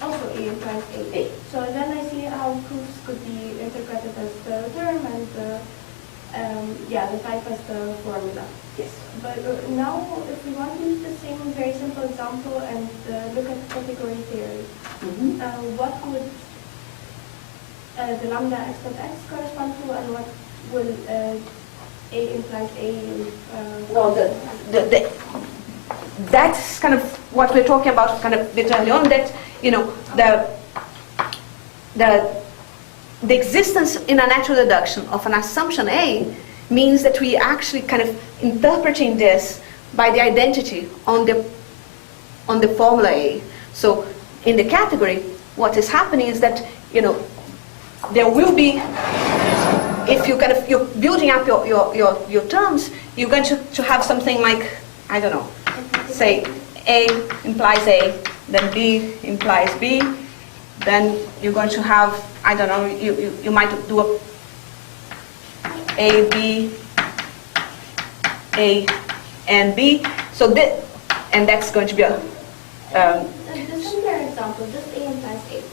also A implies A. So then I see how proofs could be interpreted as the term and the type as the formula. Yes. But now, if we want to use the same very simple example and look at category theory, what would the lambda exponent x correspond to, and what will A implies A? Well, that's kind of what we're talking about, kind of bit early on, that, the existence in a natural deduction of an assumption A means that we actually kind of interpreting this by the identity on the on the formula A. So in the category, what is happening is that, there will be, if you're building up your terms, you're going to have something like, I don't know, say A implies A, then B implies B, then you're going to have, I don't know, you might do A, B, A, and B. So and that's going to be a... The similar example, just A implies A.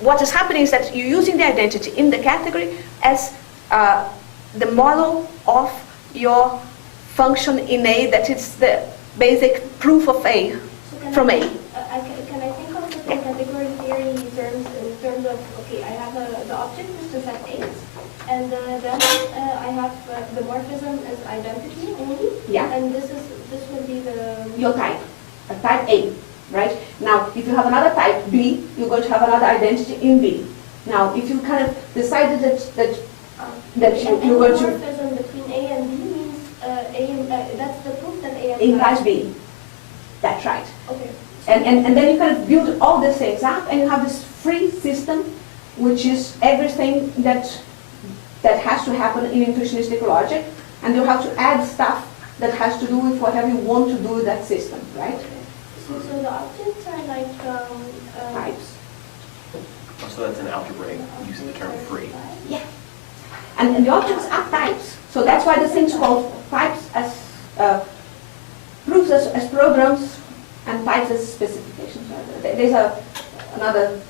What is happening is that you're using the identity in the category as the model of your function in A, that is the basic proof of A from A. Can I think of the category theory in terms of, okay, I have the object is the set A, and then I have the morphism as identity only, Yeah. and this would be Your type, a type A, right? Now, if you have another type B, you're going to have another identity in B. Now, if you kind of decided that you're going to... morphism between A and B means that's the proof that A implies B. That's right. Okay. And then you kind of build all these things up, and you have this free system, which is everything that has to happen in intuitionistic logic, and you have to add stuff that has to do with whatever you want to do with that system, right? So the objects are like Types. So that's an algebraic using the term free. Yeah. And the objects are types. So that's why the thing's called types as proofs as programs and types as specifications. There's another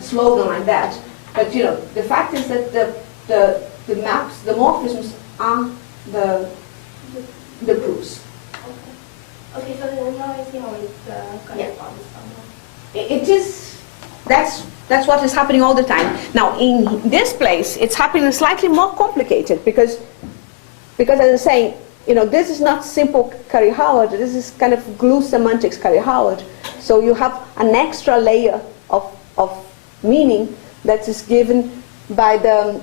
slogan like that. But the fact is that the maps, the morphisms are the proofs. Okay, so then now I see how it corresponds somehow. It is, that's what is happening all the time. Now in this place, it's happening slightly more complicated because as I was saying, this is not simple Curry-Howard, this is kind of glue semantics Curry-Howard. So you have an extra layer of meaning that is given by the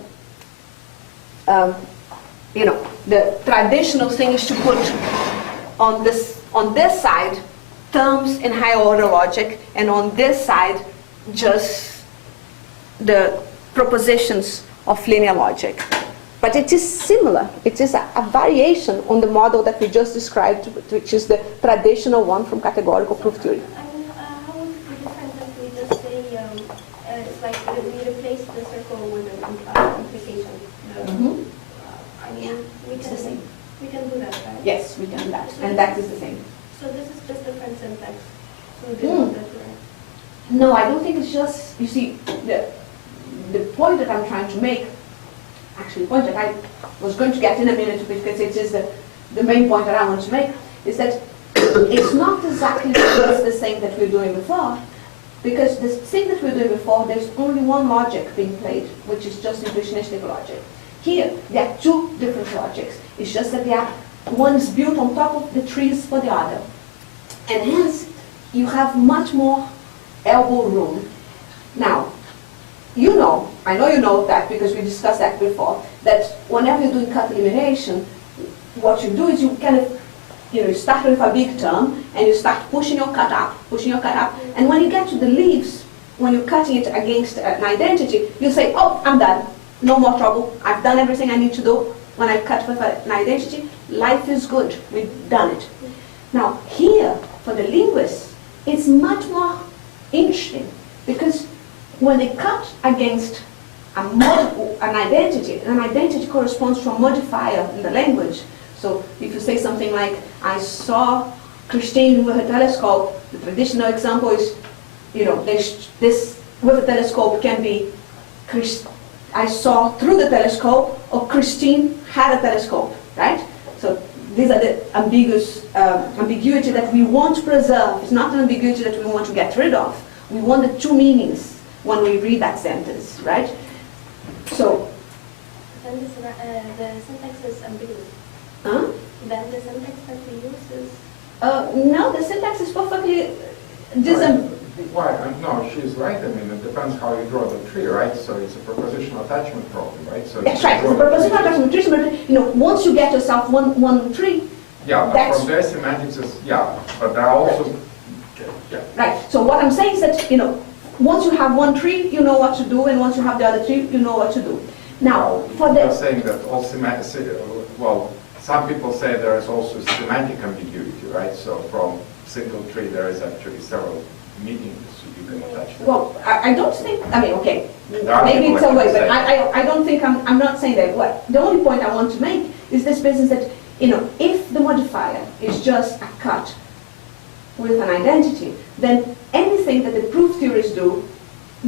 the traditional thing is to put on this side terms in higher order logic, and on this side just the propositions of linear logic. But it is similar. It is a variation on the model that we just described, which is the traditional one from categorical proof theory. I mean, how would it be different if we just say it's like we replace the circle with an implication? I mean, It's the same. we can do that, right? Yes, we can do that, and that is the same. So this is just different syntax. So denote that way. No, I don't think it's just, you see, the point that I'm trying to make, actually the point that I was going to get in a minute because it is the main point that I want to make, is that it's not exactly just the same that we were doing before, because the thing that we were doing before, there's only one logic being played, which is just intuitionistic logic. Here, there are two different logics. It's just that one is built on top of the trees for the other. And hence, you have much more elbow room. Now, I know you know that because we discussed that before, that whenever you're doing cut elimination, what you do is you kind of, you start with a big term and you start pushing your cut up, and when you get to the leaves, when you're cutting it against an identity, you say, oh, I'm done. No more trouble. I've done everything I need to do. When I cut with an identity, life is good. We've done it. Now, here, for the linguists, it's much more interesting because when they cut against an identity corresponds to a modifier in the language. So if you say something like, I saw Christine with a telescope, the traditional example is, this with a telescope can be I saw through the telescope, or Christine had a telescope, right? So these are the ambiguity that we want to preserve. It's not an ambiguity that we want to get rid of. We want the two meanings when we read that sentence, right? So. Then the syntax is ambiguous. Huh? Then the syntax that we use is. No, the syntax is perfectly Why? No, she's right. I mean, it depends how you draw the tree, right? So it's a propositional attachment problem, right? So that's right. It's a propositional attachment tree. But once you get yourself one tree, Yeah, but That's- from their semantics is, yeah, but there are also, okay, yeah. Right, so what I'm saying is that, once you have one tree, you know what to do, and once you have the other tree, you know what to do. Now, for You're the, saying that all semantics, well, some people say there is also semantic ambiguity, right? So from single tree, there is actually several meanings you can attach. well, I don't think, okay, There are maybe people it's a that way, can but say- I don't think, I'm not saying that. The only point I want to make is this business that, if the modifier is just a cut with an identity, then anything that the proof theorists do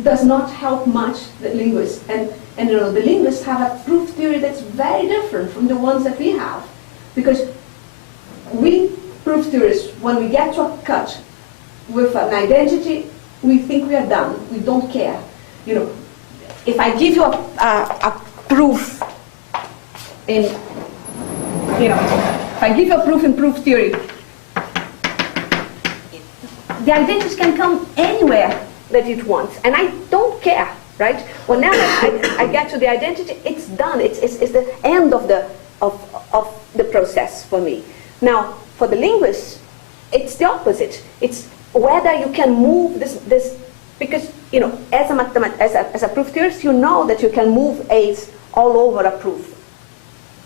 does not help much the linguists. And the linguists have a proof theory that's very different from the ones that we have. Because we proof theorists, when we get to a cut with an identity, we think we are done. We don't care. If I give you a proof in, if I give you a proof in proof theory, the identity can come anywhere that it wants, and I don't care, right? Whenever I get to the identity, it's done. It's the end of the process for me. Now, for the linguists, it's the opposite. It's whether you can move this because as a proof theorist, you know that you can move A's all over a proof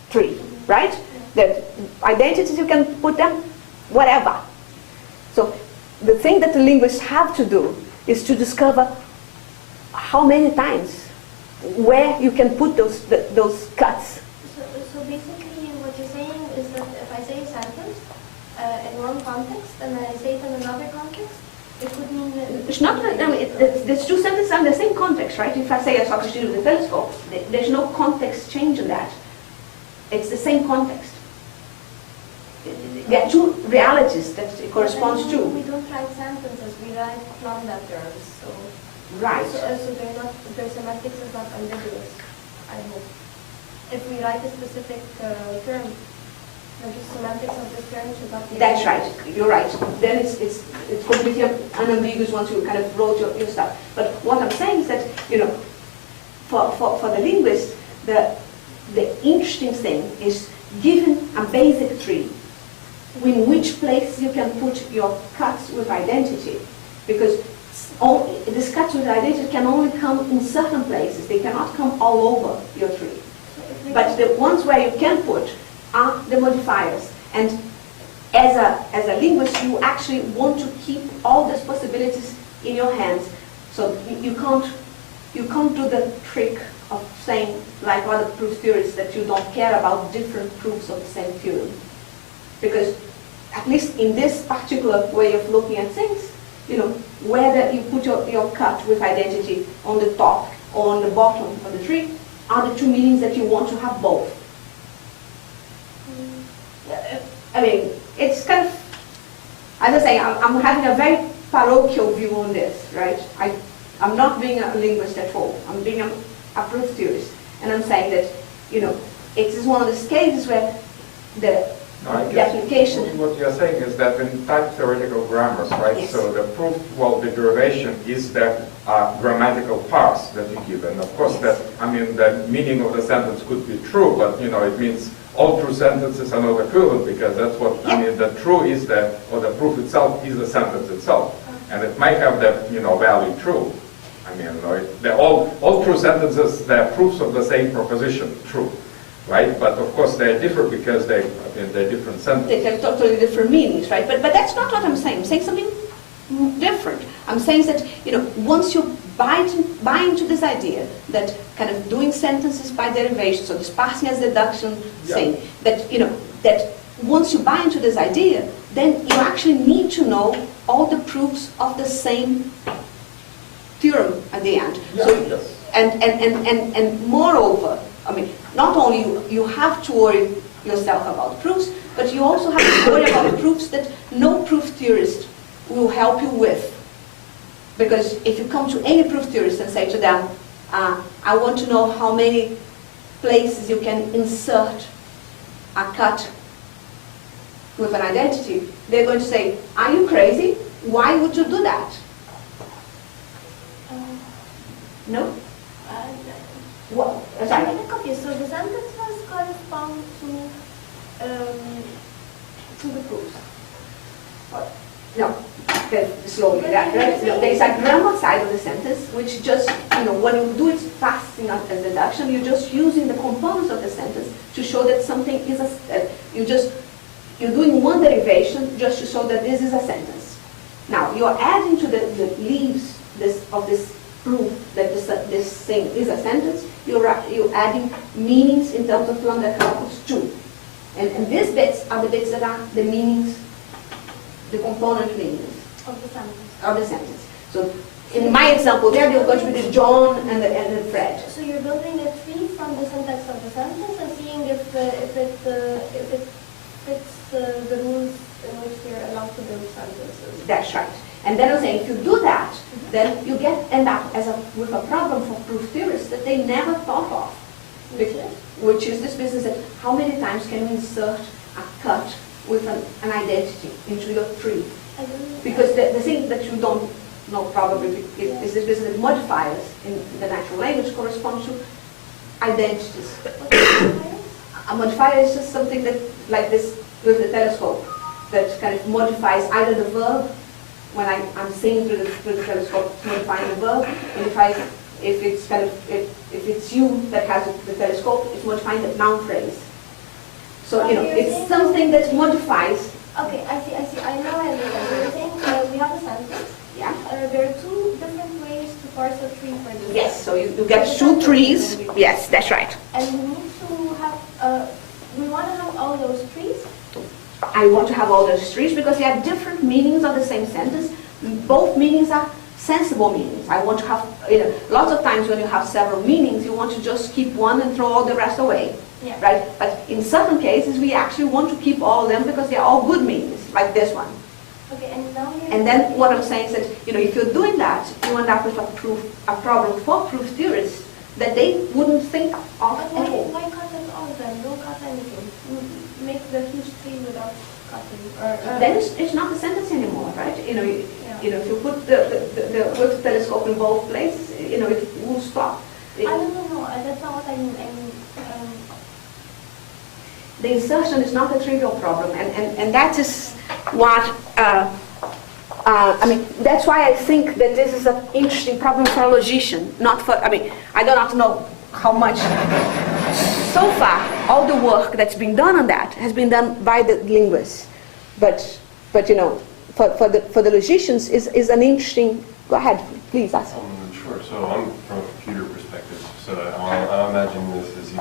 tree, right? The identities, you can put them wherever. So the thing that the linguists have to do is to discover how many times, where you can put those cuts. So basically what you're saying is that if I say a sentence in one context and I say it in another context, it could mean that... It's not, there's two sentences in the same context, right? If I say I saw a student with a telescope, there's no context change in that. It's the same context. There are two realities that it corresponds to. We don't write sentences, we write lambda terms, so... Right. So their semantics is not ambiguous, I hope. If we write a specific term, then the semantics of this term should not be... That's right, you're right. Then it's completely unambiguous once you kind of wrote your stuff. But what I'm saying is that, for the linguist, the interesting thing is given a basic tree, in which place you can put your cuts with identity. Because these cuts with identity can only come in certain places. They cannot come all over your tree. But the ones where you can put are the modifiers. And as a linguist, you actually want to keep all these possibilities in your hands. So you can't do the trick of saying, like other proof theorists, that you don't care about different proofs of the same theorem. Because at least in this particular way of looking at things, whether you put your cut with identity on the top or on the bottom of the tree are the two meanings that you want to have both. It's kind of, as I say, I'm having a very parochial view on this, right? I'm not being a linguist at all. I'm being a proof theorist. And I'm saying that, it is one of those cases where the application... What you're saying is that in type theoretical grammars, right? Yes. So the proof, the derivation is that grammatical parse that you give. And of course, Yes. the meaning of the sentence could be true, but, it means all true sentences are not equivalent, because that's what, the true is that, or the proof itself is the sentence itself. And it might have that, value true. All true sentences, they're proofs of the same proposition, true. Right? But of course they're different because they're different sentences. They have totally different meanings, right? But that's not what I'm saying. I'm saying something different. I'm saying that, once you buy into this idea that kind of doing sentences by derivation, so this parsing as deduction thing, that, that once you buy into this idea, then you actually need to know all the proofs of the same theorem at the end. Yeah, So, yes. And moreover, not only you have to worry yourself about proofs, but you also have to worry about proofs that no proof theorist will help you with. Because if you come to any proof theorist and say to them, I want to know how many places you can insert a cut with an identity, they're going to say, are you crazy? Why would you do that? No? What? I'm confused. So the sentences correspond to to the proofs. No, slowly, right? No, there is a grammar side of the sentence, which just, when you do it fast enough as deduction, you're just using the components of the sentence to show that something is you're doing one derivation just to show that this is a sentence. Now, you're adding to the leaves of this proof that this thing is a sentence, you're adding meanings in terms of lambda calculus too. And these bits are the bits that are the meanings, the component meanings Of the sentence. of the sentence. So in my example there, you're going to be the John and the Fred. So you're building a tree from the syntax of the sentence and seeing if it fits the rules in which you're allowed to build sentences. That's right. And then I'm saying, if you do that, then you end up with a problem for proof theorists that they never thought of. Which is this business that how many times can you insert a cut with an identity into your tree? Because the thing that you don't know probably is this business that modifiers in the natural language correspond to identities. A modifier is just something that, like this with the telescope, that kind of modifies either the verb, when I'm seeing through the telescope, modifying the verb, and if it's you that has the telescope, it's modifying the noun phrase. So, it's something that modifies. Okay, I see. I know I understand. So you're saying we have a sentence. Yeah. There are two different ways to parse a tree for this. Yes, so you get two trees. Yes, that's right. And we need to have, we want to have all those trees. I want to have all those trees because they are different meanings of the same sentence. Both meanings are sensible meanings. I want to have, lots of times when you have several meanings, you want to just keep one and throw all the rest away. Yeah. Right? But in certain cases, we actually want to keep all of them because they're all good meanings, like this one. Okay, and now And then what I'm saying is that, if you're doing that, you end up with a problem for proof theorists that they wouldn't think of But at all. why cut it all then? Don't cut anything. Make the huge tree without cutting. Then it's not a sentence anymore, right? If you put the with telescope in both places, it will stop. I don't know. That's not what I mean. The insertion is not a trivial problem, and that is what, that's why I think that this is an interesting problem for a logician, not for, I do not know how much. So far, all the work that's been done on that has been done by the linguists, but for the logicians is an interesting, go ahead, please ask. Sure, so I'm from a computer perspective, so I'll imagine this as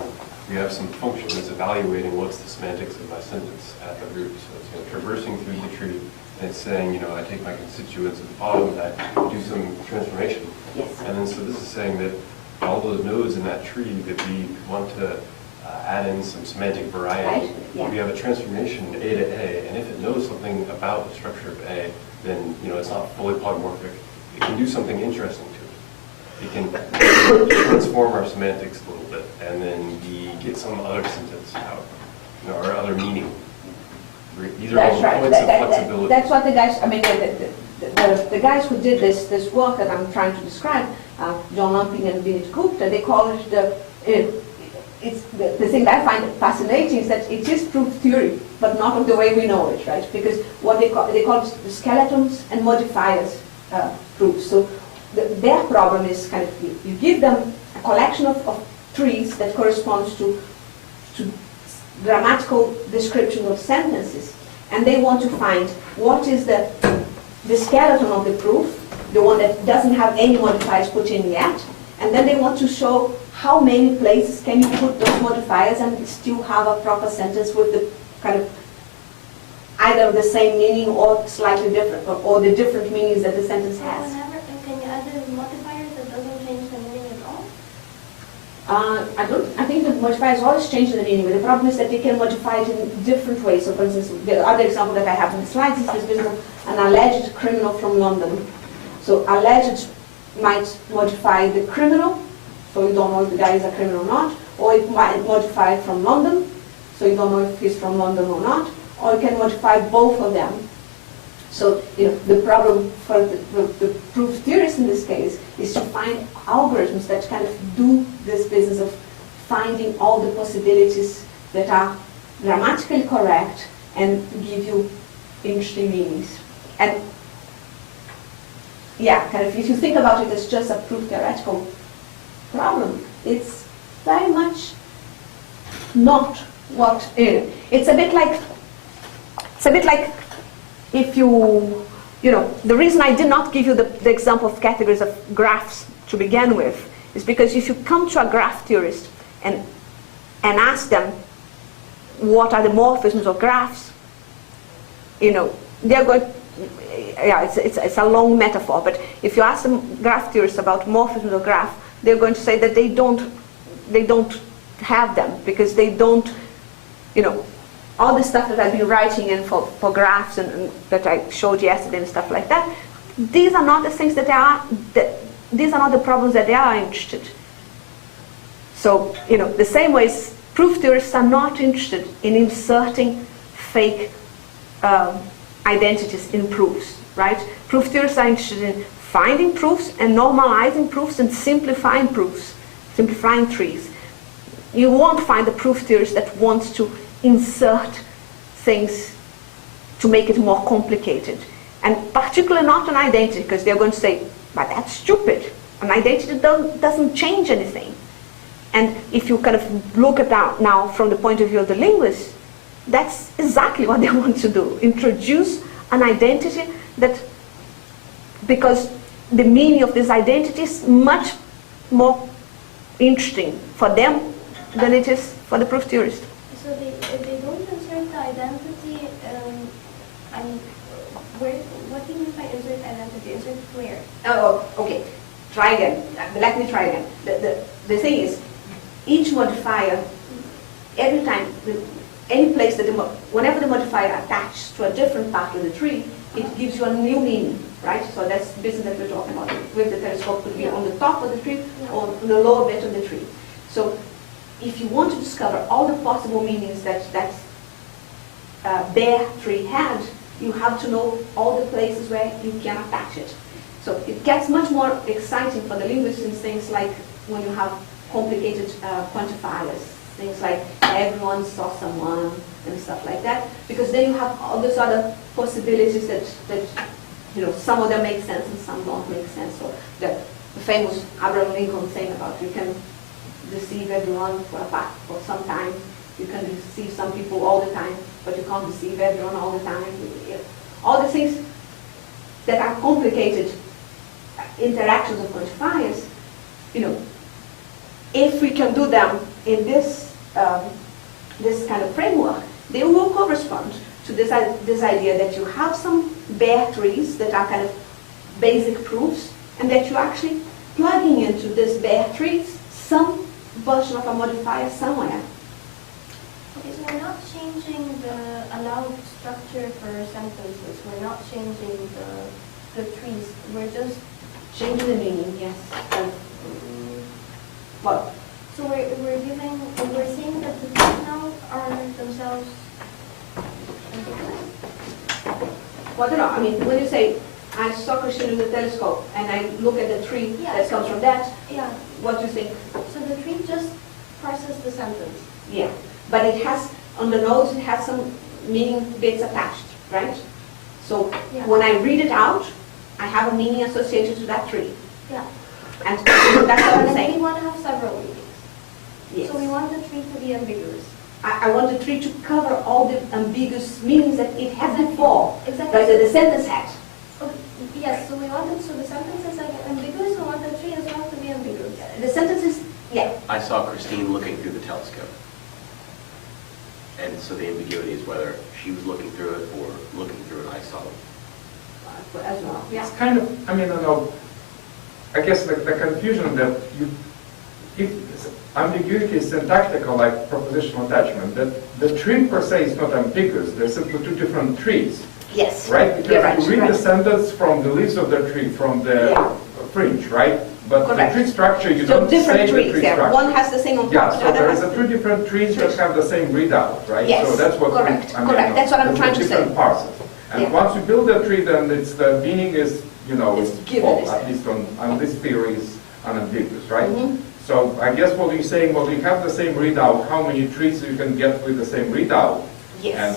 we have some function that's evaluating what's the semantics of my sentence at the root. So it's traversing through the tree, and it's saying, I take my constituents at the bottom and I do some transformation. Yes. And then so this is saying that all those nodes in that tree that we want to add in some semantic variety. Right, yeah. We have a transformation A to A, and if it knows something about the structure of A, then it's not fully polymorphic. It can do something interesting to it. It can transform our semantics a little bit, and then we get some other sentence out, or other meaning. These are all points of flexibility. That's what the guys, the guys who did this work that I'm trying to describe, John Lumping and Vinit Gupta, they call it the thing that I find fascinating is that it is proof theory, but not of the way we know it, right? Because what they call it the skeletons and modifiers proofs. So their problem is kind of you give them a collection of trees that corresponds to grammatical description of sentences, and they want to find what is the skeleton of the proof, the one that doesn't have any modifiers put in yet, and then they want to show how many places can you put those modifiers and still have a proper sentence with the kind of either the same meaning or slightly different, or the different meanings that the sentence has. Can you add a modifier that doesn't change the meaning at all? I think the modifiers always change the meaning, but the problem is that they can modify it in different ways. So for instance, the other example that I have in the slides is this business of an alleged criminal from London. So alleged might modify the criminal, so you don't know if the guy is a criminal or not, or it might modify from London, so you don't know if he's from London or not, or you can modify both of them. So, the problem for the proof theorists in this case is to find algorithms that kind of do this business of finding all the possibilities that are grammatically correct and give you interesting meanings. And yeah, kind of if you think about it as just a proof theoretical problem, it's very much not what it's a bit like if you know, the reason I did not give you the example of categories of graphs to begin with is because if you come to a graph theorist and ask them what are the morphisms of graphs, you know, they're going, yeah, it's a long metaphor, but if you ask them graph theorists about morphisms of graph, they're going to say that they don't have them because they don't, you know, all the stuff that I've been writing in for graphs and that I showed yesterday and stuff like that, these are not the things that these are not the problems that they are interested. So, you know, the same way proof theorists are not interested in inserting fake identities in proofs, right? Proof theorists are interested in finding proofs and normalizing proofs and simplifying proofs, simplifying trees. You won't find a proof theorist that wants to insert things to make it more complicated. And particularly not an identity, because they're going to say, but that's stupid. An identity doesn't change anything. And if you kind of look at that now from the point of view of the linguist, that's exactly what they want to do. Introduce an identity that, because the meaning of this identity is much more interesting for them than it is for the proof theorist. So they don't insert the identity, I mean, what do you mean by insert identity? Insert where? Oh, okay. Try again. Let me try again. The thing is, each modifier, every time, any place that whenever the modifier attaches to a different part of the tree, it gives you a new meaning, right? So that's the business that we're talking about. With the telescope could be on the top of the tree or on the lower bit of the tree. So if you want to discover all the possible meanings that bare tree had, you have to know all the places where you can attach it. So it gets much more exciting for the linguists in things like when you have complicated quantifiers, things like everyone saw someone and stuff like that, because then you have all those other possibilities that you know, some of them make sense and some don't make sense. So the famous Abraham Lincoln thing about you can deceive everyone for some time, you can deceive some people all the time, but you can't deceive everyone all the time. All the things that are complicated interactions of quantifiers, you know, if we can do them in this this kind of framework, they will correspond to this idea that you have some bare trees that are kind of basic proofs, and that you're actually plugging into this bare trees some version of a modifier somewhere. Okay, so we're not changing the allowed structure for sentences. We're not changing the trees. We're just changing the meaning, yes. Well, so we're saying that the trees now are themselves ambiguous. well, I don't know. I mean, when you say I saw Christian in the telescope and I look at the tree that comes from that, Yeah. what do you think? So the tree just parses the sentence. Yeah, but it has, on the nose, it has some meaning bits attached, right? So Yeah. when I read it out, I have a meaning associated to that tree. Yeah. And that's what I'm And we saying. want to have several meanings. Yes. So we want the tree to be ambiguous. I want the tree to cover all the ambiguous meanings that it has before, Exactly. like that the sentence had. Okay, yes, so we want it, so the sentence is like ambiguous, we want the tree as well to be ambiguous. The sentence is, yeah. I saw Christine looking through the telescope. And so the ambiguity is whether she was looking through it or looking through it, I saw it. As well, yeah. It's kind of, I mean, I know, I guess the confusion that if ambiguity is syntactical like propositional attachment, that the tree per se is not ambiguous, they're simply two different trees, Yes. right? Because You're right, you read right. the sentence from the leaves of the tree, from the Yeah. fringe, right? But Correct. the tree structure, you So don't say different the trees tree there. structure. One has the same on top, Yeah, the so other there has is two different trees that have the same readout, right? Yes, So that's what correct, correct. That's what I'm trying to say. Different parses. And Yeah. once you build a tree, then it's the meaning is, you know, It's given, well, isn't at it? least on this theory is unambiguous, right? Mhm. So I guess what you're saying, well, you have the same readout, how many trees you can get with the same readout? Yes. And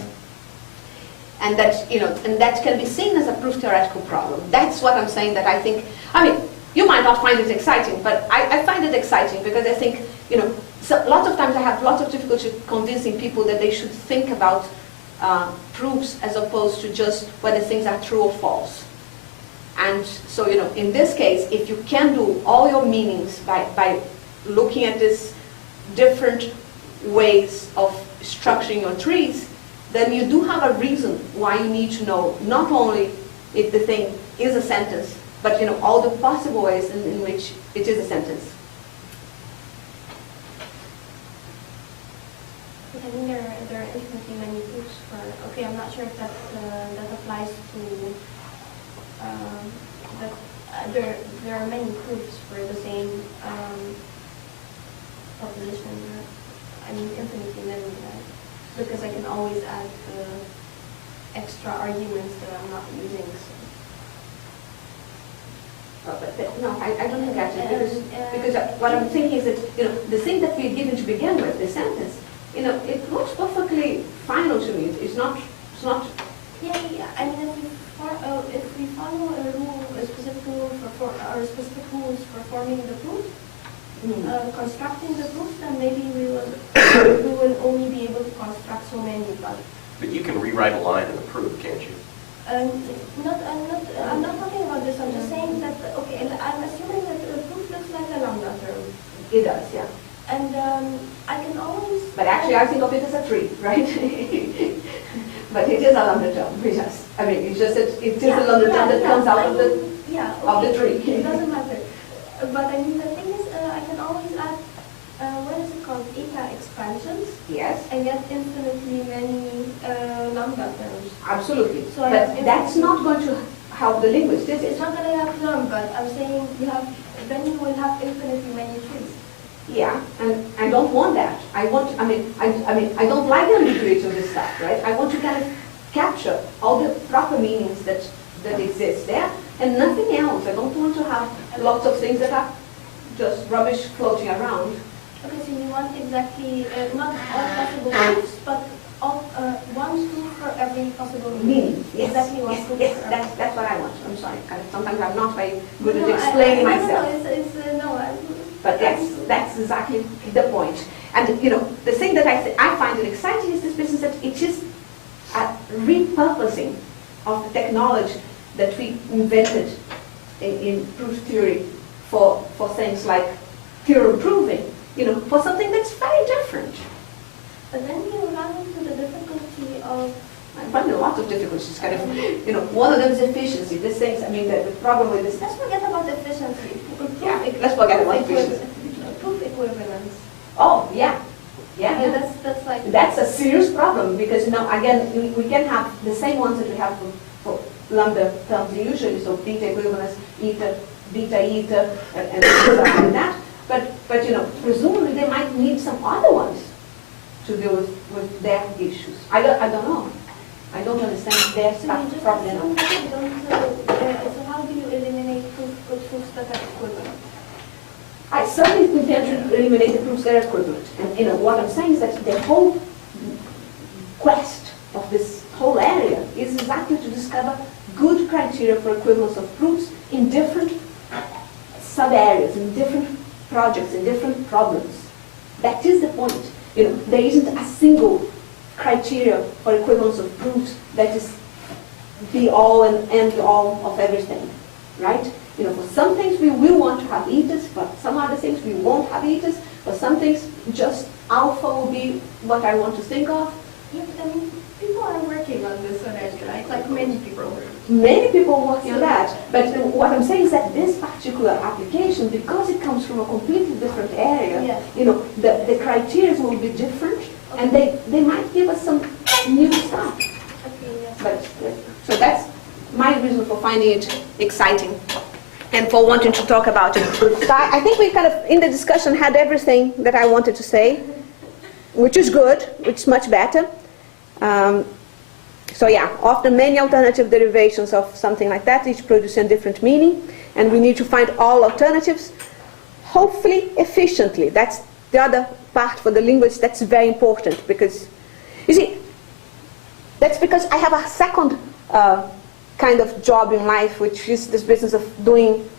and that, and that can be seen as a proof theoretical problem. That's what I'm saying, that I think, you might not find it exciting, but I find it exciting because I think, so lots of times I have lots of difficulty convincing people that they should think about proofs as opposed to just whether things are true or false. And so, in this case, if you can do all your meanings by looking at these different ways of structuring your trees, then you do have a reason why you need to know not only if the thing is a sentence, but all the possible ways in which it is a sentence. I mean, there are infinitely many proofs for. Okay, I'm not sure if that applies to. There are many proofs for the same proposition. I mean, infinitely many, right? Because I can always add extra arguments that I'm not using. So. No, I don't think that's it, because what I'm thinking is that, the thing that we're given to begin with, the sentence, it looks perfectly final to me. It's not. Yeah. I mean, if we follow a specific rule or specific rules for forming the proof, constructing the proof, then maybe we will only be able to construct so many. But you can rewrite a line in the proof, can't you? I'm not talking about this. I'm just saying that, okay, and I'm assuming that the proof looks like a lambda term. It does, yeah. And I can always... But actually, I think of it as a tree, right? But it is a lambda term, because, it's just that it is a lambda term that comes out of the tree. It doesn't matter. But I mean, the thing is, I can always add, what is it called, eta expansions? Yes. And get infinitely many lambda terms. Absolutely. So but that's not going to help the linguist, is it? It's not going to help them, but I'm saying then you will have infinitely many trees. Yeah, and I don't want that. I don't like the ambiguity of this stuff, right? I want to kind of capture all the proper meanings that exist there, and nothing else. I don't want to have lots of things that are just rubbish floating around. Okay, so you want exactly, not all possible proofs, but one proof for every possible meaning. Yes, exactly one proof. Yes, that's what I want. I'm sorry. Sometimes I'm not very good at explaining myself. But that's exactly the point. And the thing that I find it exciting is this business that it is a repurposing of the technology that we invented in proof theory for things like theorem proving, for something that's very different. But then you run into the difficulty of... I'm finding lots of difficulties, kind of, one of them is efficiency. These things, the problem with this... Let's forget about efficiency. Let's forget about efficiency. Proof equivalence. Oh, yeah. Yeah. That's like... That's a serious problem, because again, we can have the same ones that we have for lambda terms usually, so beta equivalence, eta, beta, and stuff like that. But presumably they might need some other ones to deal with their issues. I don't know. I don't understand their stuff properly enough. So how do you eliminate proofs that are equivalent? I certainly intend to eliminate the proofs that are equivalent. And what I'm saying is that the whole quest of this whole area is exactly to discover good criteria for equivalence of proofs in different sub-areas, in different projects, in different problems. That is the point. There isn't a single criteria for equivalence of proofs that is the all and end all of everything, right? For some things we will want to have etas, for some other things we won't have etas, for some things just alpha will be what I want to think of. Yeah, but people are working on this already, right? Like many people. Many people are working on that, but what I'm saying is that this particular application, because it comes from a completely different area, the criteria will be different, and they might give us some new stuff. Okay, yes. But so that's my reason for finding it exciting and for wanting to talk about it. So I think we kind of, in the discussion, had everything that I wanted to say, which is good, which is much better. So yeah, often many alternative derivations of something like that, each producing a different meaning, and we need to find all alternatives, hopefully efficiently. That's the other part for the linguist that's very important, because, you see, that's because I have a second kind of job in life, which is this business of doing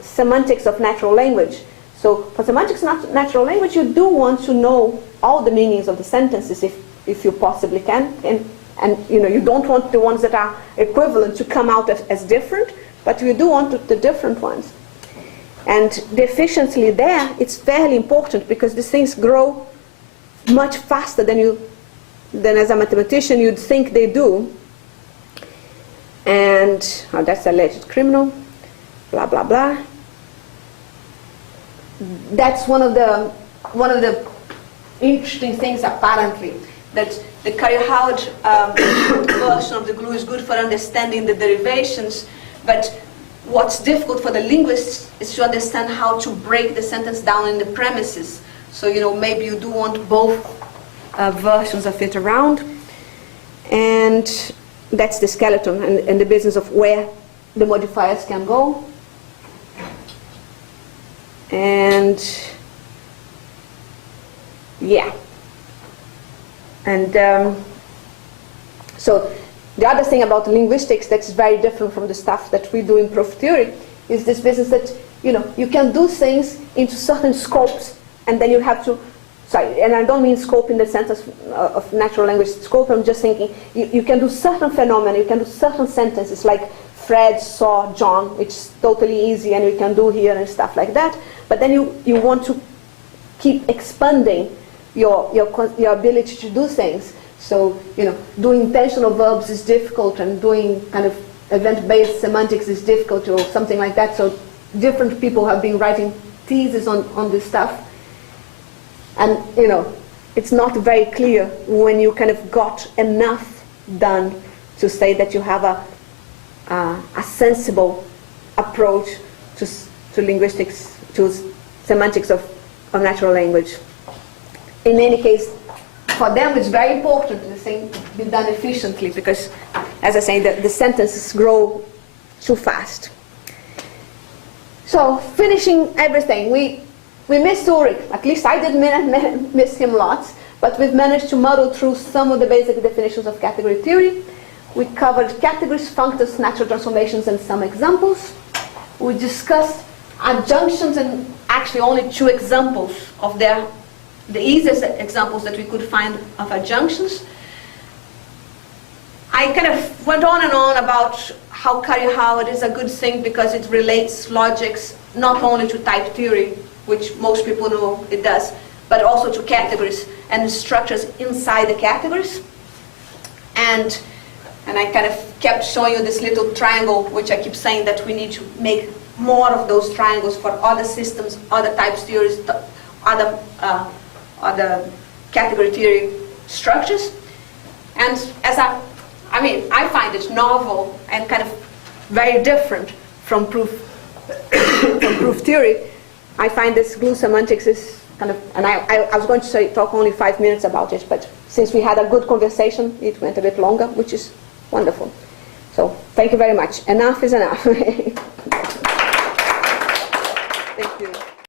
semantics of natural language. So for semantics of natural language, you do want to know all the meanings of the sentences if you possibly can. And you don't want the ones that are equivalent to come out as different, but you do want the different ones. And the efficiency there, it's fairly important because these things grow much faster than as a mathematician you'd think they do. And that's alleged criminal, blah blah blah. That's one of the interesting things apparently, that the Curry-Howard version of the glue is good for understanding the derivations, but what's difficult for the linguists is to understand how to break the sentence down in the premises. So maybe you do want both versions of it around, and that's the skeleton and the business of where the modifiers can go. And yeah, and so the other thing about linguistics that's very different from the stuff that we do in proof theory is this business that you can do things into certain scopes, and then you have to, sorry, and I don't mean scope in the sense of natural language scope. I'm just thinking you can do certain phenomena, you can do certain sentences like Fred saw John, which is totally easy and we can do here and stuff like that. But then you want to keep expanding your ability to do things. So, doing intentional verbs is difficult, and doing kind of event-based semantics is difficult, or something like that. So different people have been writing theses on this stuff. And, it's not very clear when you kind of got enough done to say that you have a sensible approach to linguistics, to semantics of natural language. In any case, for them it's very important the thing be done efficiently, because, as I say, the sentences grow too fast. So, finishing everything, we missed Ulrich. At least I did miss him lots, but we've managed to muddle through some of the basic definitions of category theory. We covered categories, functors, natural transformations, and some examples. We discussed adjunctions, and actually only 2 examples of the easiest examples that we could find of adjunctions. I kind of went on and on about how Curry-Howard is a good thing because it relates logics not only to type theory, which most people know it does, but also to categories and structures inside the categories. And I kind of kept showing you this little triangle, which I keep saying that we need to make more of those triangles for other systems, other types theories, other category theory structures. And I find it novel and kind of very different from proof theory. I find this glue semantics is kind of, and I was going to talk only 5 minutes about it, but since we had a good conversation, it went a bit longer, which is wonderful. So thank you very much. Enough is enough.